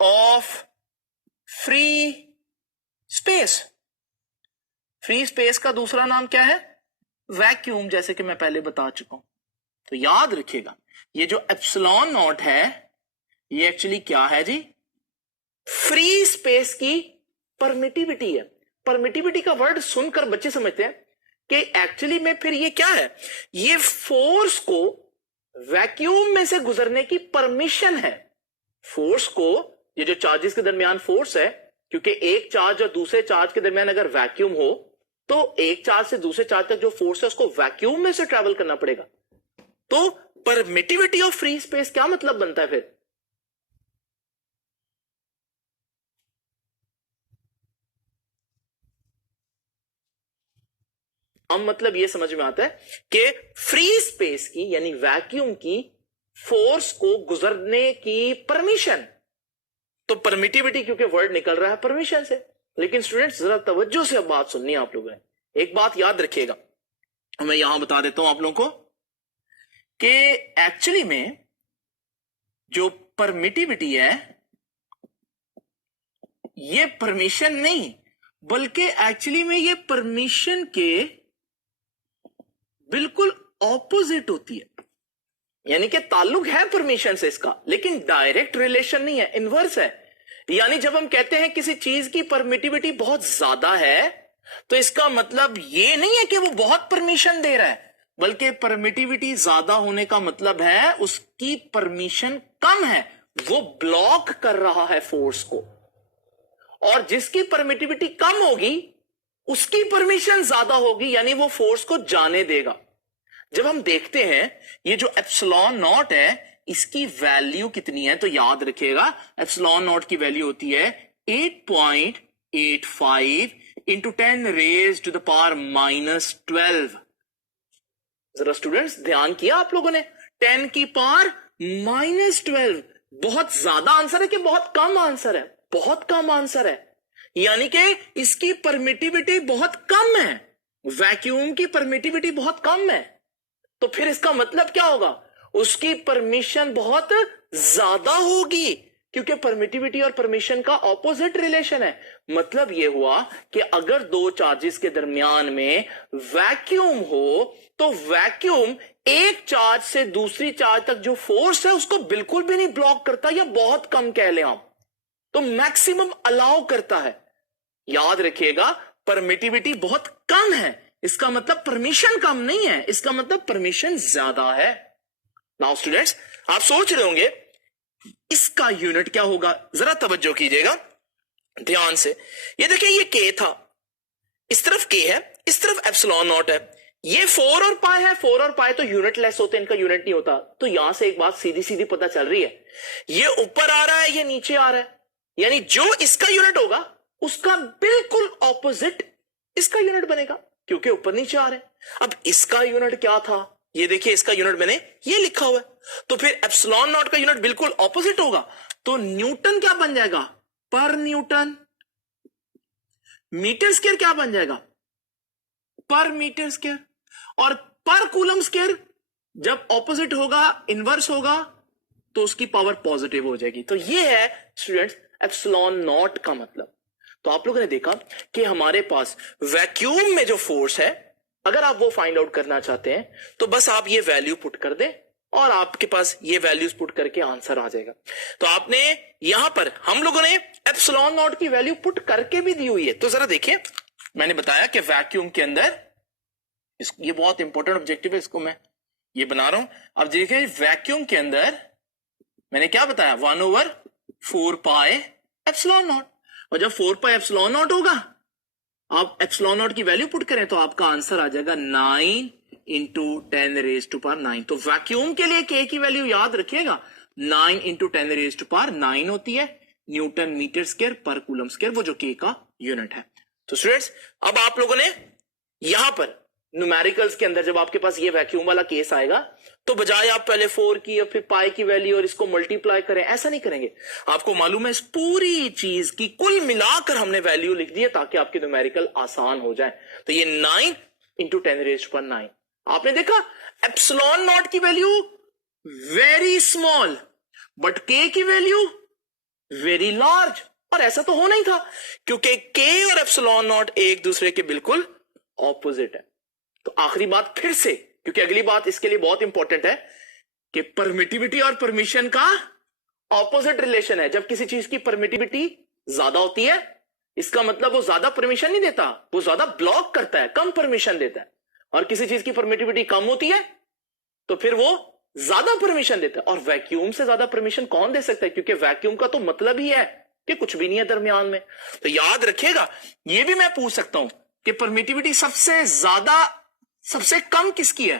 of free space. Free space का दूसरा नाम क्या है? वैक्यूम, जैसे कि मैं पहले बता चुका हूं। तो याद रखिएगा, ये जो एप्सिलॉन नॉट है ये एक्चुअली क्या है जी? फ्री स्पेस की परमिटिविटी है। परमिटिविटी का वर्ड सुनकर बच्चे समझते हैं कि एक्चुअली में फिर ये क्या है? ये फोर्स को वैक्यूम में से गुजरने की परमिशन है। फोर्स को, ये जो चार्जेस के दरमियान फोर्स है, क्योंकि एक चार्ज और दूसरे चार्ज के दरमियान अगर वैक्यूम हो तो एक चार्ज से दूसरे चार्ज तक जो फोर्स है उसको वैक्यूम में से ट्रैवल करना पड़ेगा। तो परमिटिविटी ऑफ फ्री स्पेस क्या मतलब बनता है फिर? अब मतलब यह समझ में आता है कि फ्री स्पेस की यानी वैक्यूम की फोर्स को गुजरने की परमिशन तो परमिटिविटी क्योंकि वर्ड निकल रहा है परमिशन से। लेकिन स्टूडेंट्स जरा तवज्जो से अब बात सुननी है आप लोगों ने, एक बात याद रखिएगा, मैं यहां बता देता हूं आप लोगों को कि एक्चुअली में जो परमिटिविटी है ये परमिशन नहीं, बल्कि एक्चुअली में ये परमिशन के बिल्कुल ऑपोजिट होती है। यानी कि ताल्लुक है परमिशन से इसका, लेकिन डायरेक्ट रिलेशन नहीं है, इनवर्स है। यानी जब हम कहते हैं किसी चीज की परमिटिविटी बहुत ज्यादा है, तो इसका मतलब ये नहीं है कि वो बहुत परमिशन दे रहा है, बल्कि परमिटिविटी ज्यादा होने का मतलब है उसकी परमिशन कम है, वो ब्लॉक कर रहा है फोर्स को। और जिसकी परमिटिविटी कम होगी उसकी परमिशन ज्यादा होगी, यानी वो फोर्स को जाने देगा। जब हम देखते हैं ये जो एप्सिलॉन नॉट है इसकी वैल्यू कितनी है, तो याद रखिएगा एप्सिलॉन नॉट की वैल्यू होती है 8.85 into 10 raise to the power -12। जरा स्टूडेंट्स ध्यान किया आप लोगों ने, 10 की पावर -12 बहुत ज्यादा आंसर है कि बहुत कम आंसर है? बहुत कम आंसर है, यानी कि इसकी परमिटिविटी बहुत कम है, वैक्यूम की परमिटिविटी बहुत कम है। तो फिर इसका मतलब क्या होगा, उसकी परमिशन बहुत ज्यादा होगी, क्योंकि परमिटिविटी और परमिशन का ऑपोजिट रिलेशन है। मतलब यह हुआ कि अगर दो चार्जेस के दरमियान में वैक्यूम हो, तो वैक्यूम एक चार्ज से दूसरी चार्ज तक जो फोर्स है उसको बिल्कुल भी नहीं ब्लॉक करता, या बहुत कम कह लें हम, तो मैक्सिमम अलाउ करता है। याद रखिएगा परमिटिविटी बहुत कम है, इसका मतलब परमिशन कम नहीं है, इसका मतलब परमिशन ज्यादा है। नाउ स्टूडेंट्स आप सोच रहे होंगे इसका यूनिट क्या होगा, जरा तवज्जो कीजिएगा ध्यान से। ये देखिए ये के था, इस तरफ के है, इस तरफ एप्सिलॉन नॉट है, ये 4 और पाई है, 4 और पाई तो यूनिट लेस होते हैं, इनका यूनिट नहीं होता। तो यहां से एक बात सीधी सीधी पता चल रही है, ये ऊपर आ रहा है, ये नीचे आ रहा है, यानी जो इसका यूनिट होगा उसका बिल्कुल ऑपोजिट इसका यूनिट बनेगा, क्योंकि ऊपर नीचे आ रहे हैं। अब इसका यूनिट क्या था, ये देखिए इसका यूनिट मैंने ये लिखा हुआ है, तो फिर एप्सिलॉन नॉट का यूनिट बिल्कुल ऑपोजिट होगा, तो न्यूटन क्या बन जाएगा, पर न्यूटन। मीटर स्क्वायर क्या बन जाएगा, पर मीटर स्क्वायर। और पर कूलम स्क्वायर जब ऑपोजिट होगा, इनवर्स होगा, तो उसकी पावर पॉजिटिव हो जाएगी। तो ये है स्टूडेंट्स एप्सिलॉन नॉट का मतलब। तो आप लोगों ने देखा कि हमारे पास वैक्यूम में जो फोर्स है, अगर आप वो फाइंड आउट करना चाहते हैं तो बस आप ये वैल्यू पुट कर दें और आपके पास ये वैल्यूज पुट करके आंसर आ जाएगा। तो आपने यहां पर हम लोगों ने एप्सिलॉन नॉट की वैल्यू पुट करके भी दी हुई है। तो जरा देखिए, मैंने बताया कि वैक्यूम के अंदर ये बहुत इंपॉर्टेंट ऑब्जेक्टिव है, इसको मैं ये बना रहा हूं। अब देखिए वैक्यूम के अंदर मैंने क्या बताया, 1/4 पाई एप्सिलॉन नॉट, और जब 4 पाई एप्सिलॉन नॉट होगा, आप एप्सिलॉन नॉट की वैल्यू पुट करें तो आपका आंसर आ जाएगा 9 इंटू 10 रेज टू पावर 9। तो वैक्यूम के लिए के की वैल्यू याद रखिएगा 9 इंटू 10 रेज टू पावर 9 होती है, न्यूटन मीटर स्क्वायर पर कूलम स्क्वायर, वो जो के का यूनिट है। तो स्टूडेंट्स अब आप लोगों ने यहां पर न्यूमेरिकल्स के अंदर जब आपके पास ये वैक्यूम वाला केस आएगा, तो बजाय आप पहले 4 की या फिर पाई की वैल्यू और इसको मल्टीप्लाई करें, ऐसा नहीं करेंगे। आपको मालूम है इस पूरी चीज की कुल मिलाकर हमने वैल्यू लिख दी है ताकि आपके न्यूमेरिकल आसान हो जाए। तो ये 9 इंटू 10 रेज पर 9। आपने देखा एप्सिलॉन नॉट की वैल्यू वेरी स्मॉल बट के की वैल्यू वेरी लार्ज, और ऐसा तो होना ही था क्योंकि के और एप्सिलॉन नॉट एक दूसरे के बिल्कुल ऑपोजिट है। तो आखिरी बात फिर से, क्योंकि अगली बात इसके लिए बहुत इंपॉर्टेंट है कि परमिटिविटी और परमिशन का ऑपोजिट रिलेशन है। जब किसी चीज की परमिटिविटी ज्यादा होती है, इसका मतलब वो ज्यादा परमिशन नहीं देता, वो ज्यादा ब्लॉक करता है, कम परमिशन देता है। और किसी चीज की परमिटिविटी कम होती है तो फिर वो ज्यादा परमिशन देता है। और वैक्यूम से ज्यादा परमिशन कौन दे सकता है, क्योंकि वैक्यूम का तो मतलब ही है कि कुछ भी नहीं है दरमियान में। तो याद रखिएगा, ये भी मैं पूछ सकता हूं कि परमिटिविटी सबसे ज्यादा सबसे कम किसकी है,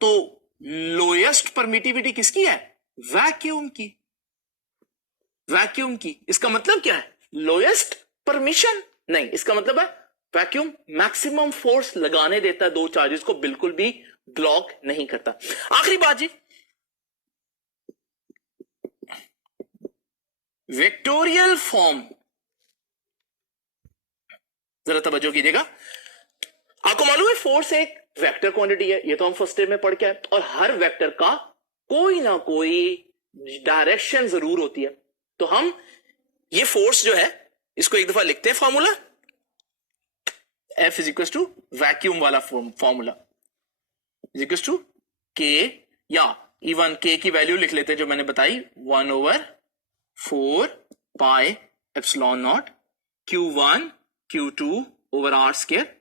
तो लोएस्ट परमिटिविटी किसकी है, वैक्यूम की। वैक्यूम की, इसका मतलब क्या है, लोएस्ट परमिशन नहीं, इसका मतलब है वैक्यूम मैक्सिमम फोर्स लगाने देता है, दो चार्जेस को बिल्कुल भी ब्लॉक नहीं करता। आखिरी बात जी, वेक्टोरियल फॉर्म, जरा तवज्जो कीजिएगा। आपको मालूम है फोर्स एक वेक्टर क्वांटिटी है, ये तो हम फर्स्ट ईयर में पढ़ के आए, और हर वेक्टर का कोई ना कोई डायरेक्शन जरूर होती है। तो हम ये फोर्स जो है इसको एक दफा लिखते हैं formula, F is equal to vacuum वाला formula is equal to K, या इवन के की वैल्यू लिख लेते हैं जो मैंने बताई, 1/4 pi epsilon naught Q1 Q2 over R square.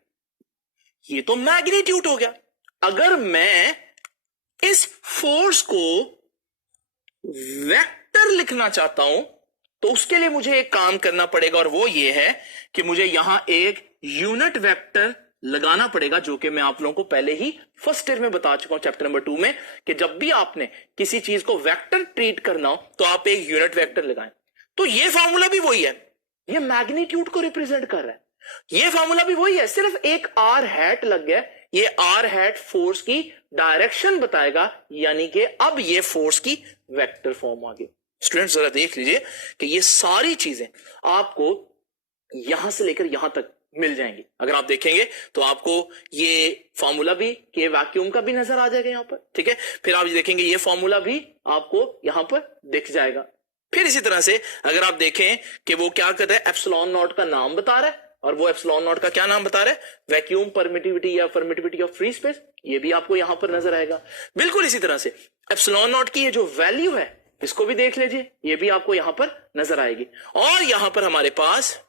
ये तो मैग्नीट्यूड हो गया। अगर मैं इस फोर्स को वेक्टर लिखना चाहता हूं तो उसके लिए मुझे एक काम करना पड़ेगा, और वो ये है कि मुझे यहां एक यूनिट वेक्टर लगाना पड़ेगा, जो कि मैं आप लोगों को पहले ही फर्स्ट ईयर में बता चुका हूं चैप्टर नंबर 2 में, कि जब भी आपने किसी चीज को वेक्टर ट्रीट करना हो तो आप एक यूनिट वेक्टर लगाएं। तो ये फॉर्मूला भी वही है, ये मैग्नीट्यूड को रिप्रेजेंट कर रहा है। ये फॉर्मूला भी वही है, सिर्फ एक आर हैट लग गया। ये आर हैट फोर्स की डायरेक्शन बताएगा, यानी कि अब ये फोर्स की वेक्टर फॉर्म आ गई। स्टूडेंट्स जरा देख लीजिए कि ये सारी चीजें आपको यहां से लेकर यहां तक मिल जाएंगी। अगर आप देखेंगे तो आपको ये फॉर्मूला भी के वैक्यूम का भी नजर आ जाएगा यहां पर, ठीक है। फिर आप देखेंगे ये फॉर्मूला भी आपको यहां पर दिख जाएगा। फिर इसी तरह से अगर आप देखें कि वो क्या कर रहा है, एप्सिलॉन नॉट का नाम बता रहा है, और वो एप्सिलॉन नॉट का क्या नाम बता रहा है, वैक्यूम परमिटिविटी या परमिटिविटी ऑफ फ्री स्पेस, ये भी आपको यहां पर नजर आएगा। बिल्कुल इसी तरह से एप्सिलॉन नॉट की ये जो वैल्यू है इसको भी देख लीजिए, ये भी आपको यहां पर नजर आएगी। और यहां पर हमारे पास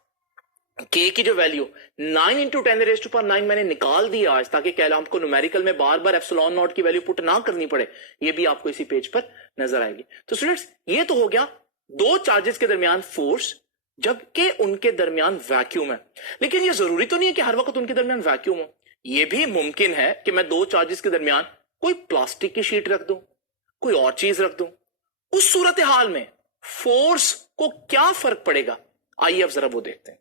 के की जो वैल्यू 9 × 10⁻⁹ मैंने निकाल दिया आज, ताकि क्या आपको न्यूमेरिकल में बार बार एप्सिलॉन नॉट की वैल्यू पुट ना करनी पड़े, ये भी आपको इसी पेज पर नजर आएगी। तो स्टूडेंट्स ये तो हो गया दो चार्जेस के दरमियान फोर्स, जबकि उनके दरमियान वैक्यूम है। लेकिन ये जरूरी तो नहीं है कि हर वक्त उनके दरमियान वैक्यूम हो। यह भी मुमकिन है कि मैं दो चार्जेस के दरमियान कोई प्लास्टिक की शीट रख दूं, कोई और चीज रख दूं। उस सूरत हाल में फोर्स को क्या फर्क पड़ेगा, आइए अब जरा वो देखते हैं।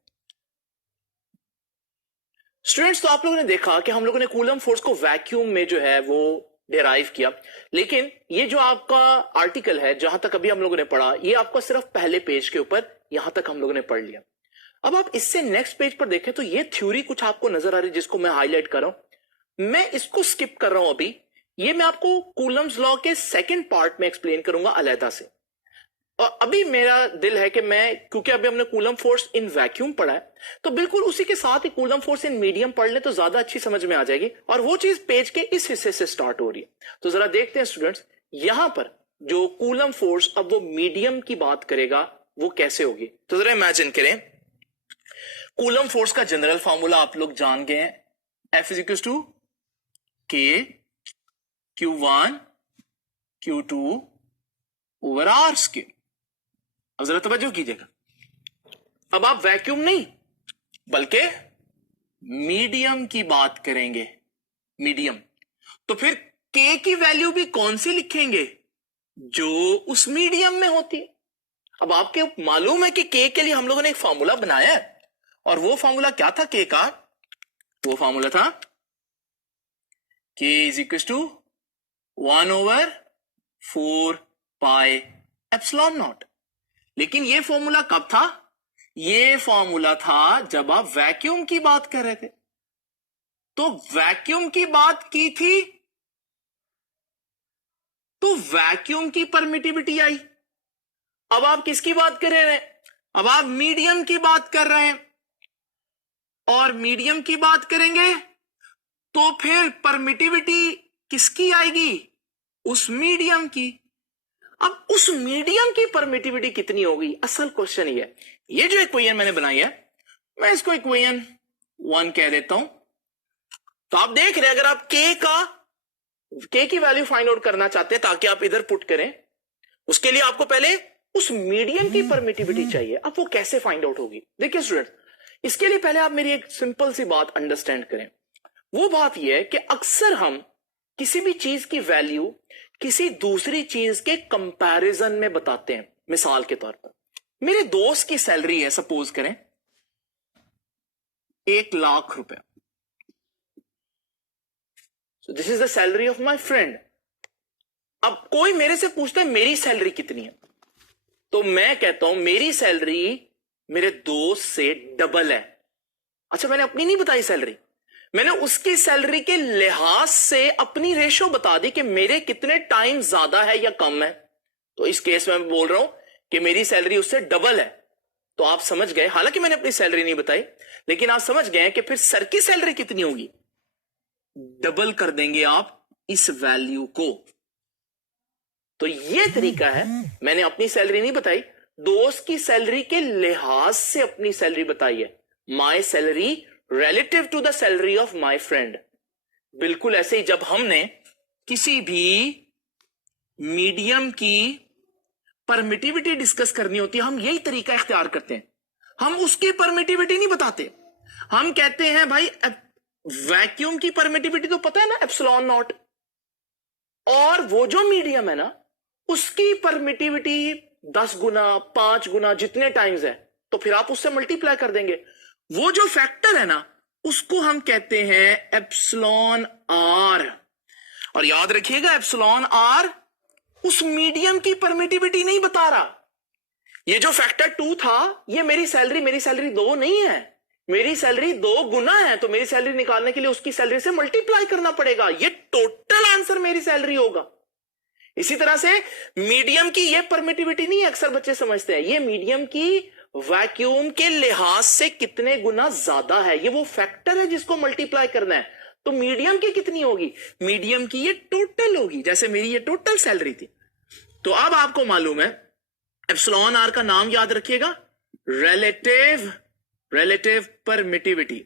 स्टूडेंट्स तो आप लोगों ने देखा कि हम लोगों ने कूलम फोर्स को वैक्यूम में जो है वो डिराइव किया, लेकिन ये जो आपका आर्टिकल है जहां तक अभी हम लोगों ने पढ़ा, ये आपका सिर्फ पहले पेज के ऊपर यहां तक हम लोगों ने पढ़ लिया। अब आप इससे नेक्स्ट पेज पर देखें तो ये थ्योरी कुछ आपको नजर आ रही है जिसको मैं हाईलाइट कर रहा हूं। मैं इसको स्किप कर रहा हूं अभी, ये मैं आपको कूलम्स लॉ के सेकेंड पार्ट में एक्सप्लेन करूंगा अलहदा से। और अभी मेरा दिल है कि मैं, क्योंकि अभी हमने कूलम फोर्स इन वैक्यूम पढ़ा है, तो बिल्कुल उसी के साथ ही कूलम फोर्स इन मीडियम पढ़ ले तो ज्यादा अच्छी समझ में आ जाएगी, और वो चीज पेज के इस हिस्से से स्टार्ट हो रही है। तो जरा देखते हैं स्टूडेंट्स, यहां पर जो कूलम फोर्स अब वो मीडियम की बात करेगा वो कैसे होगी। तो जरा इमेजिन करें, कूलम फोर्स का जनरल फार्मूला आप लोग जान गए हैं, F = K Q1 Q2 over R square. अब जरा तवज्जो कीजिएगा, अब आप वैक्यूम नहीं बल्कि मीडियम की बात करेंगे, मीडियम। तो फिर के की वैल्यू भी कौन सी लिखेंगे, जो उस मीडियम में होती है। अब आपके मालूम है कि के लिए हम लोगों ने एक फार्मूला बनाया है, और वो फार्मूला क्या था के का, वो फार्मूला था के = 1/4 पाई एप्सिलॉन नॉट। लेकिन ये फॉर्मूला कब था, ये फॉर्मूला था जब आप वैक्यूम की बात कर रहे थे। तो वैक्यूम की बात की थी तो वैक्यूम की परमिटिविटी आई। अब आप किसकी बात कर रहे हैं, अब आप मीडियम की बात कर रहे हैं, और मीडियम की बात करेंगे तो फिर परमिटिविटी किसकी आएगी, उस मीडियम की। अब उस मीडियम की परमिटिविटी कितनी होगी, असल क्वेश्चन ये है। ये जो इक्वेशन मैंने बनाई है, मैं इसको इक्वेशन 1 कह देता हूं। तो आप देख रहे हैं, अगर आप के की वैल्यू फाइंड आउट करना चाहते हैं ताकि आप इधर पुट करें, उसके लिए आपको पहले उस मीडियम की परमिटिविटी चाहिए। अब वो कैसे फाइंड आउट होगी, देखिए स्टूडेंट, इसके लिए पहले आप मेरी एक सिंपल सी बात अंडरस्टैंड करें। वो बात यह है कि अक्सर हम किसी भी चीज की वैल्यू किसी दूसरी चीज के कंपैरिजन में बताते हैं। मिसाल के तौर पर मेरे दोस्त की सैलरी है, सपोज करें 1,00,000 रुपए। So this is the salary of my friend. अब कोई मेरे से पूछता है मेरी सैलरी कितनी है, तो मैं कहता हूं मेरी सैलरी मेरे दोस्त से डबल है। अच्छा, मैंने अपनी नहीं बताई सैलरी, मैंने उसकी सैलरी के लिहाज से अपनी रेशो बता दी कि मेरे कितने टाइम ज्यादा है या कम है। तो इस केस में मैं बोल रहा हूं कि मेरी सैलरी उससे डबल है। तो आप समझ गए, हालांकि मैंने अपनी सैलरी नहीं बताई, लेकिन आप समझ गए कि फिर सर की सैलरी कितनी होगी, डबल कर देंगे आप इस वैल्यू को। तो ये तरीका है, मैंने अपनी सैलरी नहीं बताई, दोस्त की सैलरी के लिहाज से अपनी सैलरी बताई है। My salary relative to the salary of my friend. बिल्कुल ऐसे ही जब हमने किसी भी मीडियम की परमिटिविटी डिस्कस करनी होती है, हम यही तरीका इख्तियार करते हैं। हम उसकी परमिटिविटी नहीं बताते, हम कहते हैं भाई वैक्यूम की परमिटिविटी तो पता है ना, एप्सिलॉन नॉट, और वो जो मीडियम है ना उसकी परमिटिविटी 10 गुना 5 गुना जितने टाइम्स है, तो फिर आप उससे मल्टीप्लाई कर देंगे। वो जो फैक्टर है ना उसको हम कहते हैं एप्सिलॉन आर। और याद रखिएगा एप्सिलॉन आर उस मीडियम की परमिटिविटी नहीं बता रहा। ये जो फैक्टर 2 था ये मेरी सैलरी 2 नहीं है, मेरी सैलरी 2 गुना है। तो मेरी सैलरी निकालने के लिए उसकी सैलरी से मल्टीप्लाई करना पड़ेगा, ये टोटल आंसर मेरी सैलरी होगा। इसी तरह से मीडियम की ये परमिटिविटी नहीं है, अक्सर बच्चे समझते हैं ये मीडियम की वैक्यूम के लिहाज से कितने गुना ज्यादा है, ये वो फैक्टर है जिसको मल्टीप्लाई करना है। तो मीडियम की कितनी होगी, मीडियम की ये टोटल होगी, जैसे मेरी ये टोटल सैलरी थी। तो अब आपको मालूम है एप्सिलॉन आर का नाम याद रखिएगा, रिलेटिव परमिटिविटी।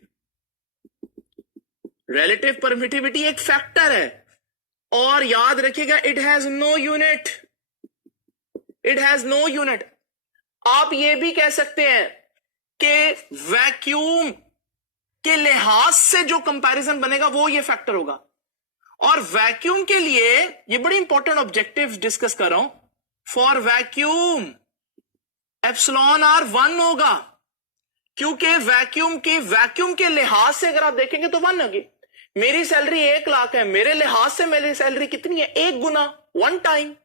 रिलेटिव परमिटिविटी एक फैक्टर है, और याद रखिएगा it has no unit, it has no unit. आप ये भी कह सकते हैं कि वैक्यूम के लिहाज से जो कंपैरिजन बनेगा वो ये फैक्टर होगा। और वैक्यूम के लिए ये बड़ी इंपॉर्टेंट ऑब्जेक्टिव डिस्कस कर रहा हूं, फॉर वैक्यूम एप्सिलॉन आर 1 होगा, क्योंकि वैक्यूम के लिहाज से अगर आप देखेंगे तो 1 होगी। मेरी सैलरी 1 लाख है, मेरे लिहाज से मेरी सैलरी कितनी है, 1 गुना, 1 टाइम।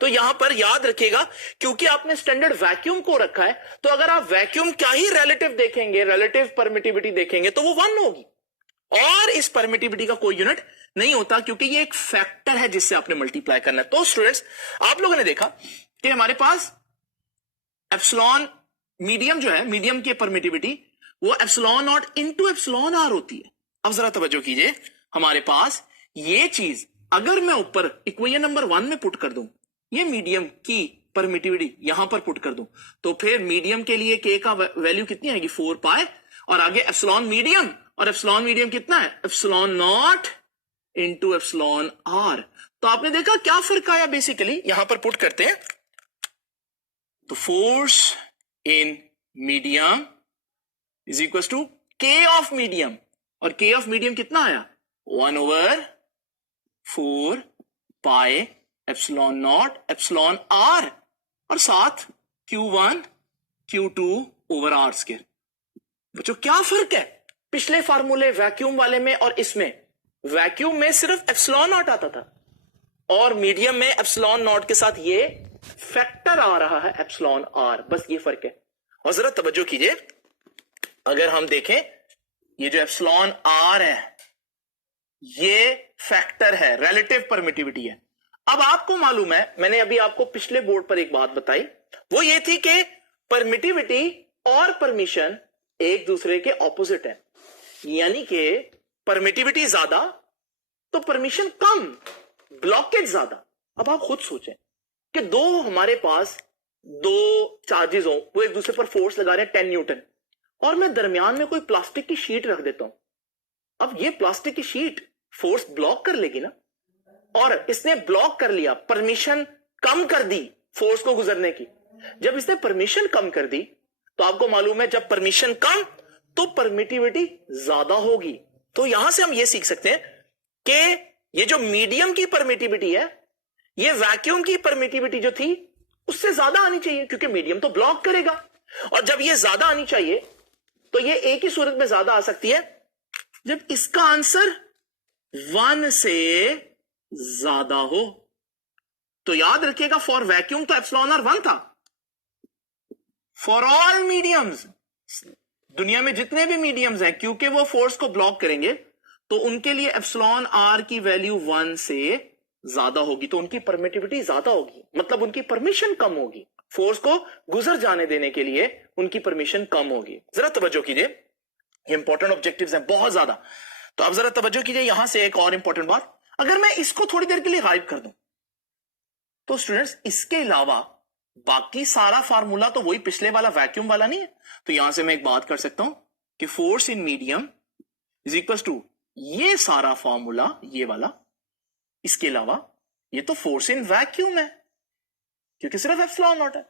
तो यहां पर याद रखिएगा क्योंकि आपने स्टैंडर्ड वैक्यूम को रखा है, तो अगर आप वैक्यूम का ही रिलेटिव देखेंगे, रिलेटिव परमिटिविटी देखेंगे तो वो 1 होगी। और इस परमिटिविटी का कोई यूनिट नहीं होता क्योंकि ये एक फैक्टर है जिससे आपने मल्टीप्लाई करना है। तो स्टूडेंट्स आप लोगों ने देखा कि हमारे पास एप्सिलॉन मीडियम जो है, मीडियम की परमिटिविटी वो epsilon naught into epsilon R होती है। अब जरा तवज्जो कीजिए, हमारे पास ये चीज अगर मैं ऊपर इक्वेशन नंबर 1 में पुट कर दूं, ये मीडियम की परमिटिविटी यहां पर पुट कर दूं, तो फिर मीडियम के लिए के का वैल्यू कितनी आएगी, 4 पाई, और आगे एप्सिलॉन मीडियम, और एप्सिलॉन मीडियम कितना है, epsilon naught into epsilon R. तो आपने देखा क्या फर्क आया, बेसिकली यहां पर पुट करते हैं तो force in medium is equal to K of medium, और के ऑफ मीडियम कितना आया, 1/4 pi epsilon naught epsilon R, और साथ Q1 Q2 over R square. बच्चों क्या फर्क है पिछले फार्मूले वैक्यूम वाले में और इसमें, वैक्यूम में सिर्फ एप्सिलॉन नॉट आता था और मीडियम में एप्सिलॉन नॉट के साथ ये फैक्टर आ रहा है एप्सिलॉन आर, बस ये फर्क है। और जरा तवज्जो कीजिए, अगर हम देखें ये जो एप्सिलॉन आर है ये फैक्टर है, रिलेटिव परमिटिविटी है। अब आपको मालूम है, मैंने अभी आपको पिछले बोर्ड पर एक बात बताई, वो ये थी कि परमिटिविटी और परमिशन एक दूसरे के ऑपोजिट है, यानी कि परमिटिविटी ज्यादा तो परमिशन कम, ब्लॉकेज ज्यादा। अब आप खुद सोचें कि हमारे पास दो चार्जेस हो, वो एक दूसरे पर फोर्स लगा रहे हैं 10 न्यूटन, और मैं दरमियान में कोई प्लास्टिक की शीट रख देता हूं। अब ये प्लास्टिक की शीट फोर्स ब्लॉक कर लेगी ना, और इसने ब्लॉक कर लिया, परमिशन कम कर दी फोर्स को गुजरने की। जब इसने परमिशन कम कर दी तो आपको मालूम है जब परमिशन कम तो परमिटिविटी ज्यादा होगी। तो यहां से हम यह सीख सकते हैं कि ये जो मीडियम की परमिटिविटी है ये वैक्यूम की परमिटिविटी जो थी उससे ज्यादा आनी चाहिए, क्योंकि मीडियम तो ब्लॉक करेगा। और जब ये ज्यादा आनी चाहिए तो ये एक ही सूरत में ज्यादा आ सकती है जब इसका आंसर 1 से ज्यादा हो। तो याद रखिएगा फॉर वैक्यूम तो एप्सिलॉन आर 1 था, फॉर ऑल मीडियम्स, दुनिया में जितने भी मीडियम्स हैं, क्योंकि वो फोर्स को ब्लॉक करेंगे तो उनके लिए एप्सिलॉन आर की वैल्यू 1 से ज्यादा होगी, तो उनकी परमिटिविटी ज्यादा होगी, मतलब उनकी परमिशन कम होगी, फोर्स को गुजर जाने देने के लिए उनकी परमिशन कम होगी। जरा तवज्जो कीजिए, ये इंपॉर्टेंट ऑब्जेक्टिव्स हैं बहुत ज्यादा। तो अब जरा तवज्जो कीजिए, यहां से एक और इंपॉर्टेंट बात, अगर मैं इसको थोड़ी देर के लिए गायब कर दूं तो स्टूडेंट्स इसके अलावा बाकी सारा फार्मूला तो वही पिछले वाला वैक्यूम वाला नहीं है। तो यहां से मैं एक बात कर सकता हूं कि force in medium is equal to ये सारा फार्मूला, ये वाला, इसके अलावा ये तो फोर्स इन वैक्यूम है क्योंकि सिर्फ एप्सिलॉन नॉट है,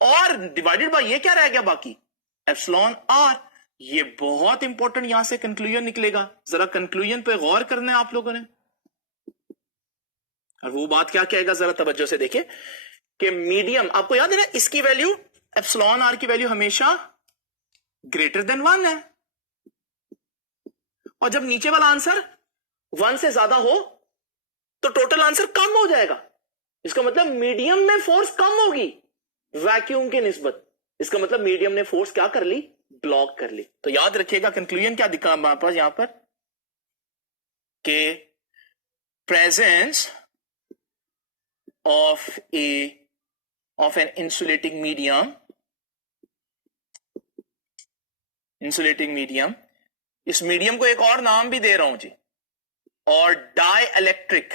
और डिवाइडेड बाय ये क्या रह गया बाकी, एप्सिलॉन आर। ये बहुत इंपॉर्टेंट यहां से कंक्लूजन निकलेगा, जरा कंक्लूजन पे गौर करना है आप लोगों ने। और वो बात क्या कहेगा, जरा तवज्जो से देखिए कि मीडियम, आपको याद है ना, इसकी वैल्यू एप्सिलॉन आर की वैल्यू हमेशा ग्रेटर देन 1 है, और जब नीचे वाला आंसर 1 से ज्यादा हो तो टोटल आंसर कम हो जाएगा। इसका मतलब मीडियम में फोर्स कम होगी वैक्यूम के निस्बत, इसका मतलब मीडियम ने फोर्स क्या कर ली, ब्लॉक कर ली। तो याद रखिएगा कंक्लूजन क्या दिखा हमारे पास यहां पर, कि presence of an insulating medium, इस मीडियम को एक और नाम भी दे रहा हूं जी, और डाइइलेक्ट्रिक।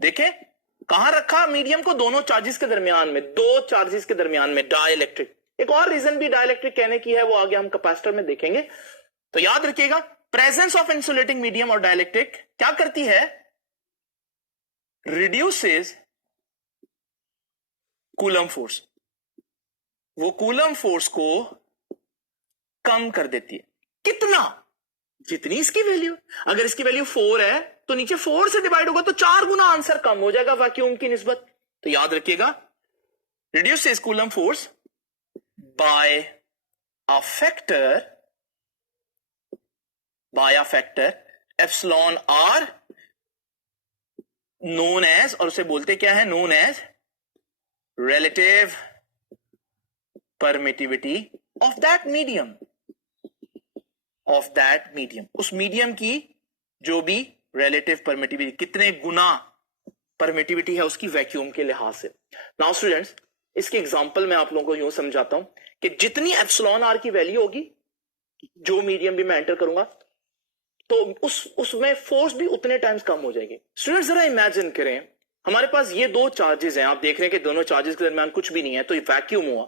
देखें कहां रखा मीडियम को, दोनों चार्जेस के दरमियान में, दो चार्जेस के दरमियान में, डाइइलेक्ट्रिक। एक और रीजन भी डाइइलेक्ट्रिक कहने की है, वो आगे हम कैपेसिटर में देखेंगे। तो याद रखिएगा प्रेजेंस ऑफ इंसुलेटिंग मीडियम और डाइइलेक्ट्रिक क्या करती है, रिड्यूसेस कूलम फोर्स, वो कूलम फोर्स को कम कर देती है। कितना, जितनी इसकी वैल्यू, अगर इसकी वैल्यू 4 है तो नीचे 4 से डिवाइड होगा तो 4 गुना आंसर कम हो जाएगा वैक्यूम की निस्बत। तो याद रखिएगा reduces Coulomb force by a factor epsilon R known as, और उसे बोलते क्या है, known as relative permittivity of that medium, उस मीडियम की जो भी relative permittivity, कितने गुना परमिटिविटी है उसकी वैक्यूम के लिहाज से। नाउ स्टूडेंट्स, इसके एग्जांपल मैं आप लोगों को यूं समझाता हूं कि जितनी एप्सिलॉन आर की वैल्यू होगी, जो मीडियम भी मैं एंटर करूंगा, तो उसमें फोर्स भी उतने टाइम्स कम हो जाएगी। स्टूडेंट्स जरा इमेजिन करें, हमारे पास ये दो चार्जेस हैं, आप देख रहे हैं कि दोनों चार्जेस के दरमियान कुछ भी नहीं है, तो ये वैक्यूम हुआ।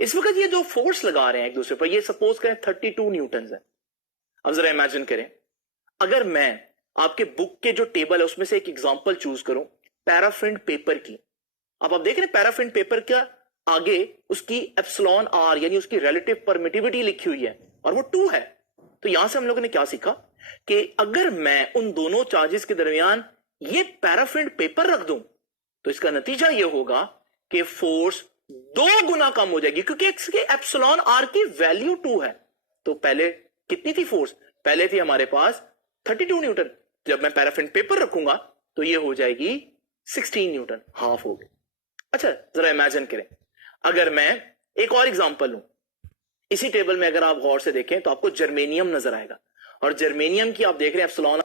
इस वक्त ये जो फोर्स लगा रहे हैं एक दूसरे पर, ये सपोज करें 32 न्यूटन है। अब जरा इमेजिन करें, अगर मैं आपके बुक के जो टेबल है उसमें से एक एग्जांपल चूज करूं पैराफिन पेपर की, अब आप देख रहे हैं पैराफिन पेपर का आगे उसकी एप्सिलॉन आर यानी उसकी रिलेटिव परमिटिविटी लिखी हुई है और वो 2 है। तो यहां से हम लोगों ने क्या सीखा कि अगर मैं उन दोनों चार्जेस के दरमियान ये पैराफिन पेपर रख दूं तो इसका नतीजा ये होगा कि फोर्स 2 गुना कम हो जाएगी, क्योंकि इसके एप्सिलॉन आर की वैल्यू 2 है। तो पहले कितनी थी फोर्स, पहले थी हमारे पास 32 न्यूटन, जब मैं पैराफिन पेपर रखूंगा तो ये हो जाएगी 16 न्यूटन, हाफ हो गई। अच्छा जरा इमेजिन करें, अगर मैं एक और एग्जांपल लूं, इसी टेबल में अगर आप गौर से देखें तो आपको जर्मेनियम नजर आएगा, और जर्मेनियम की आप देख रहे हैं एप्सिलॉन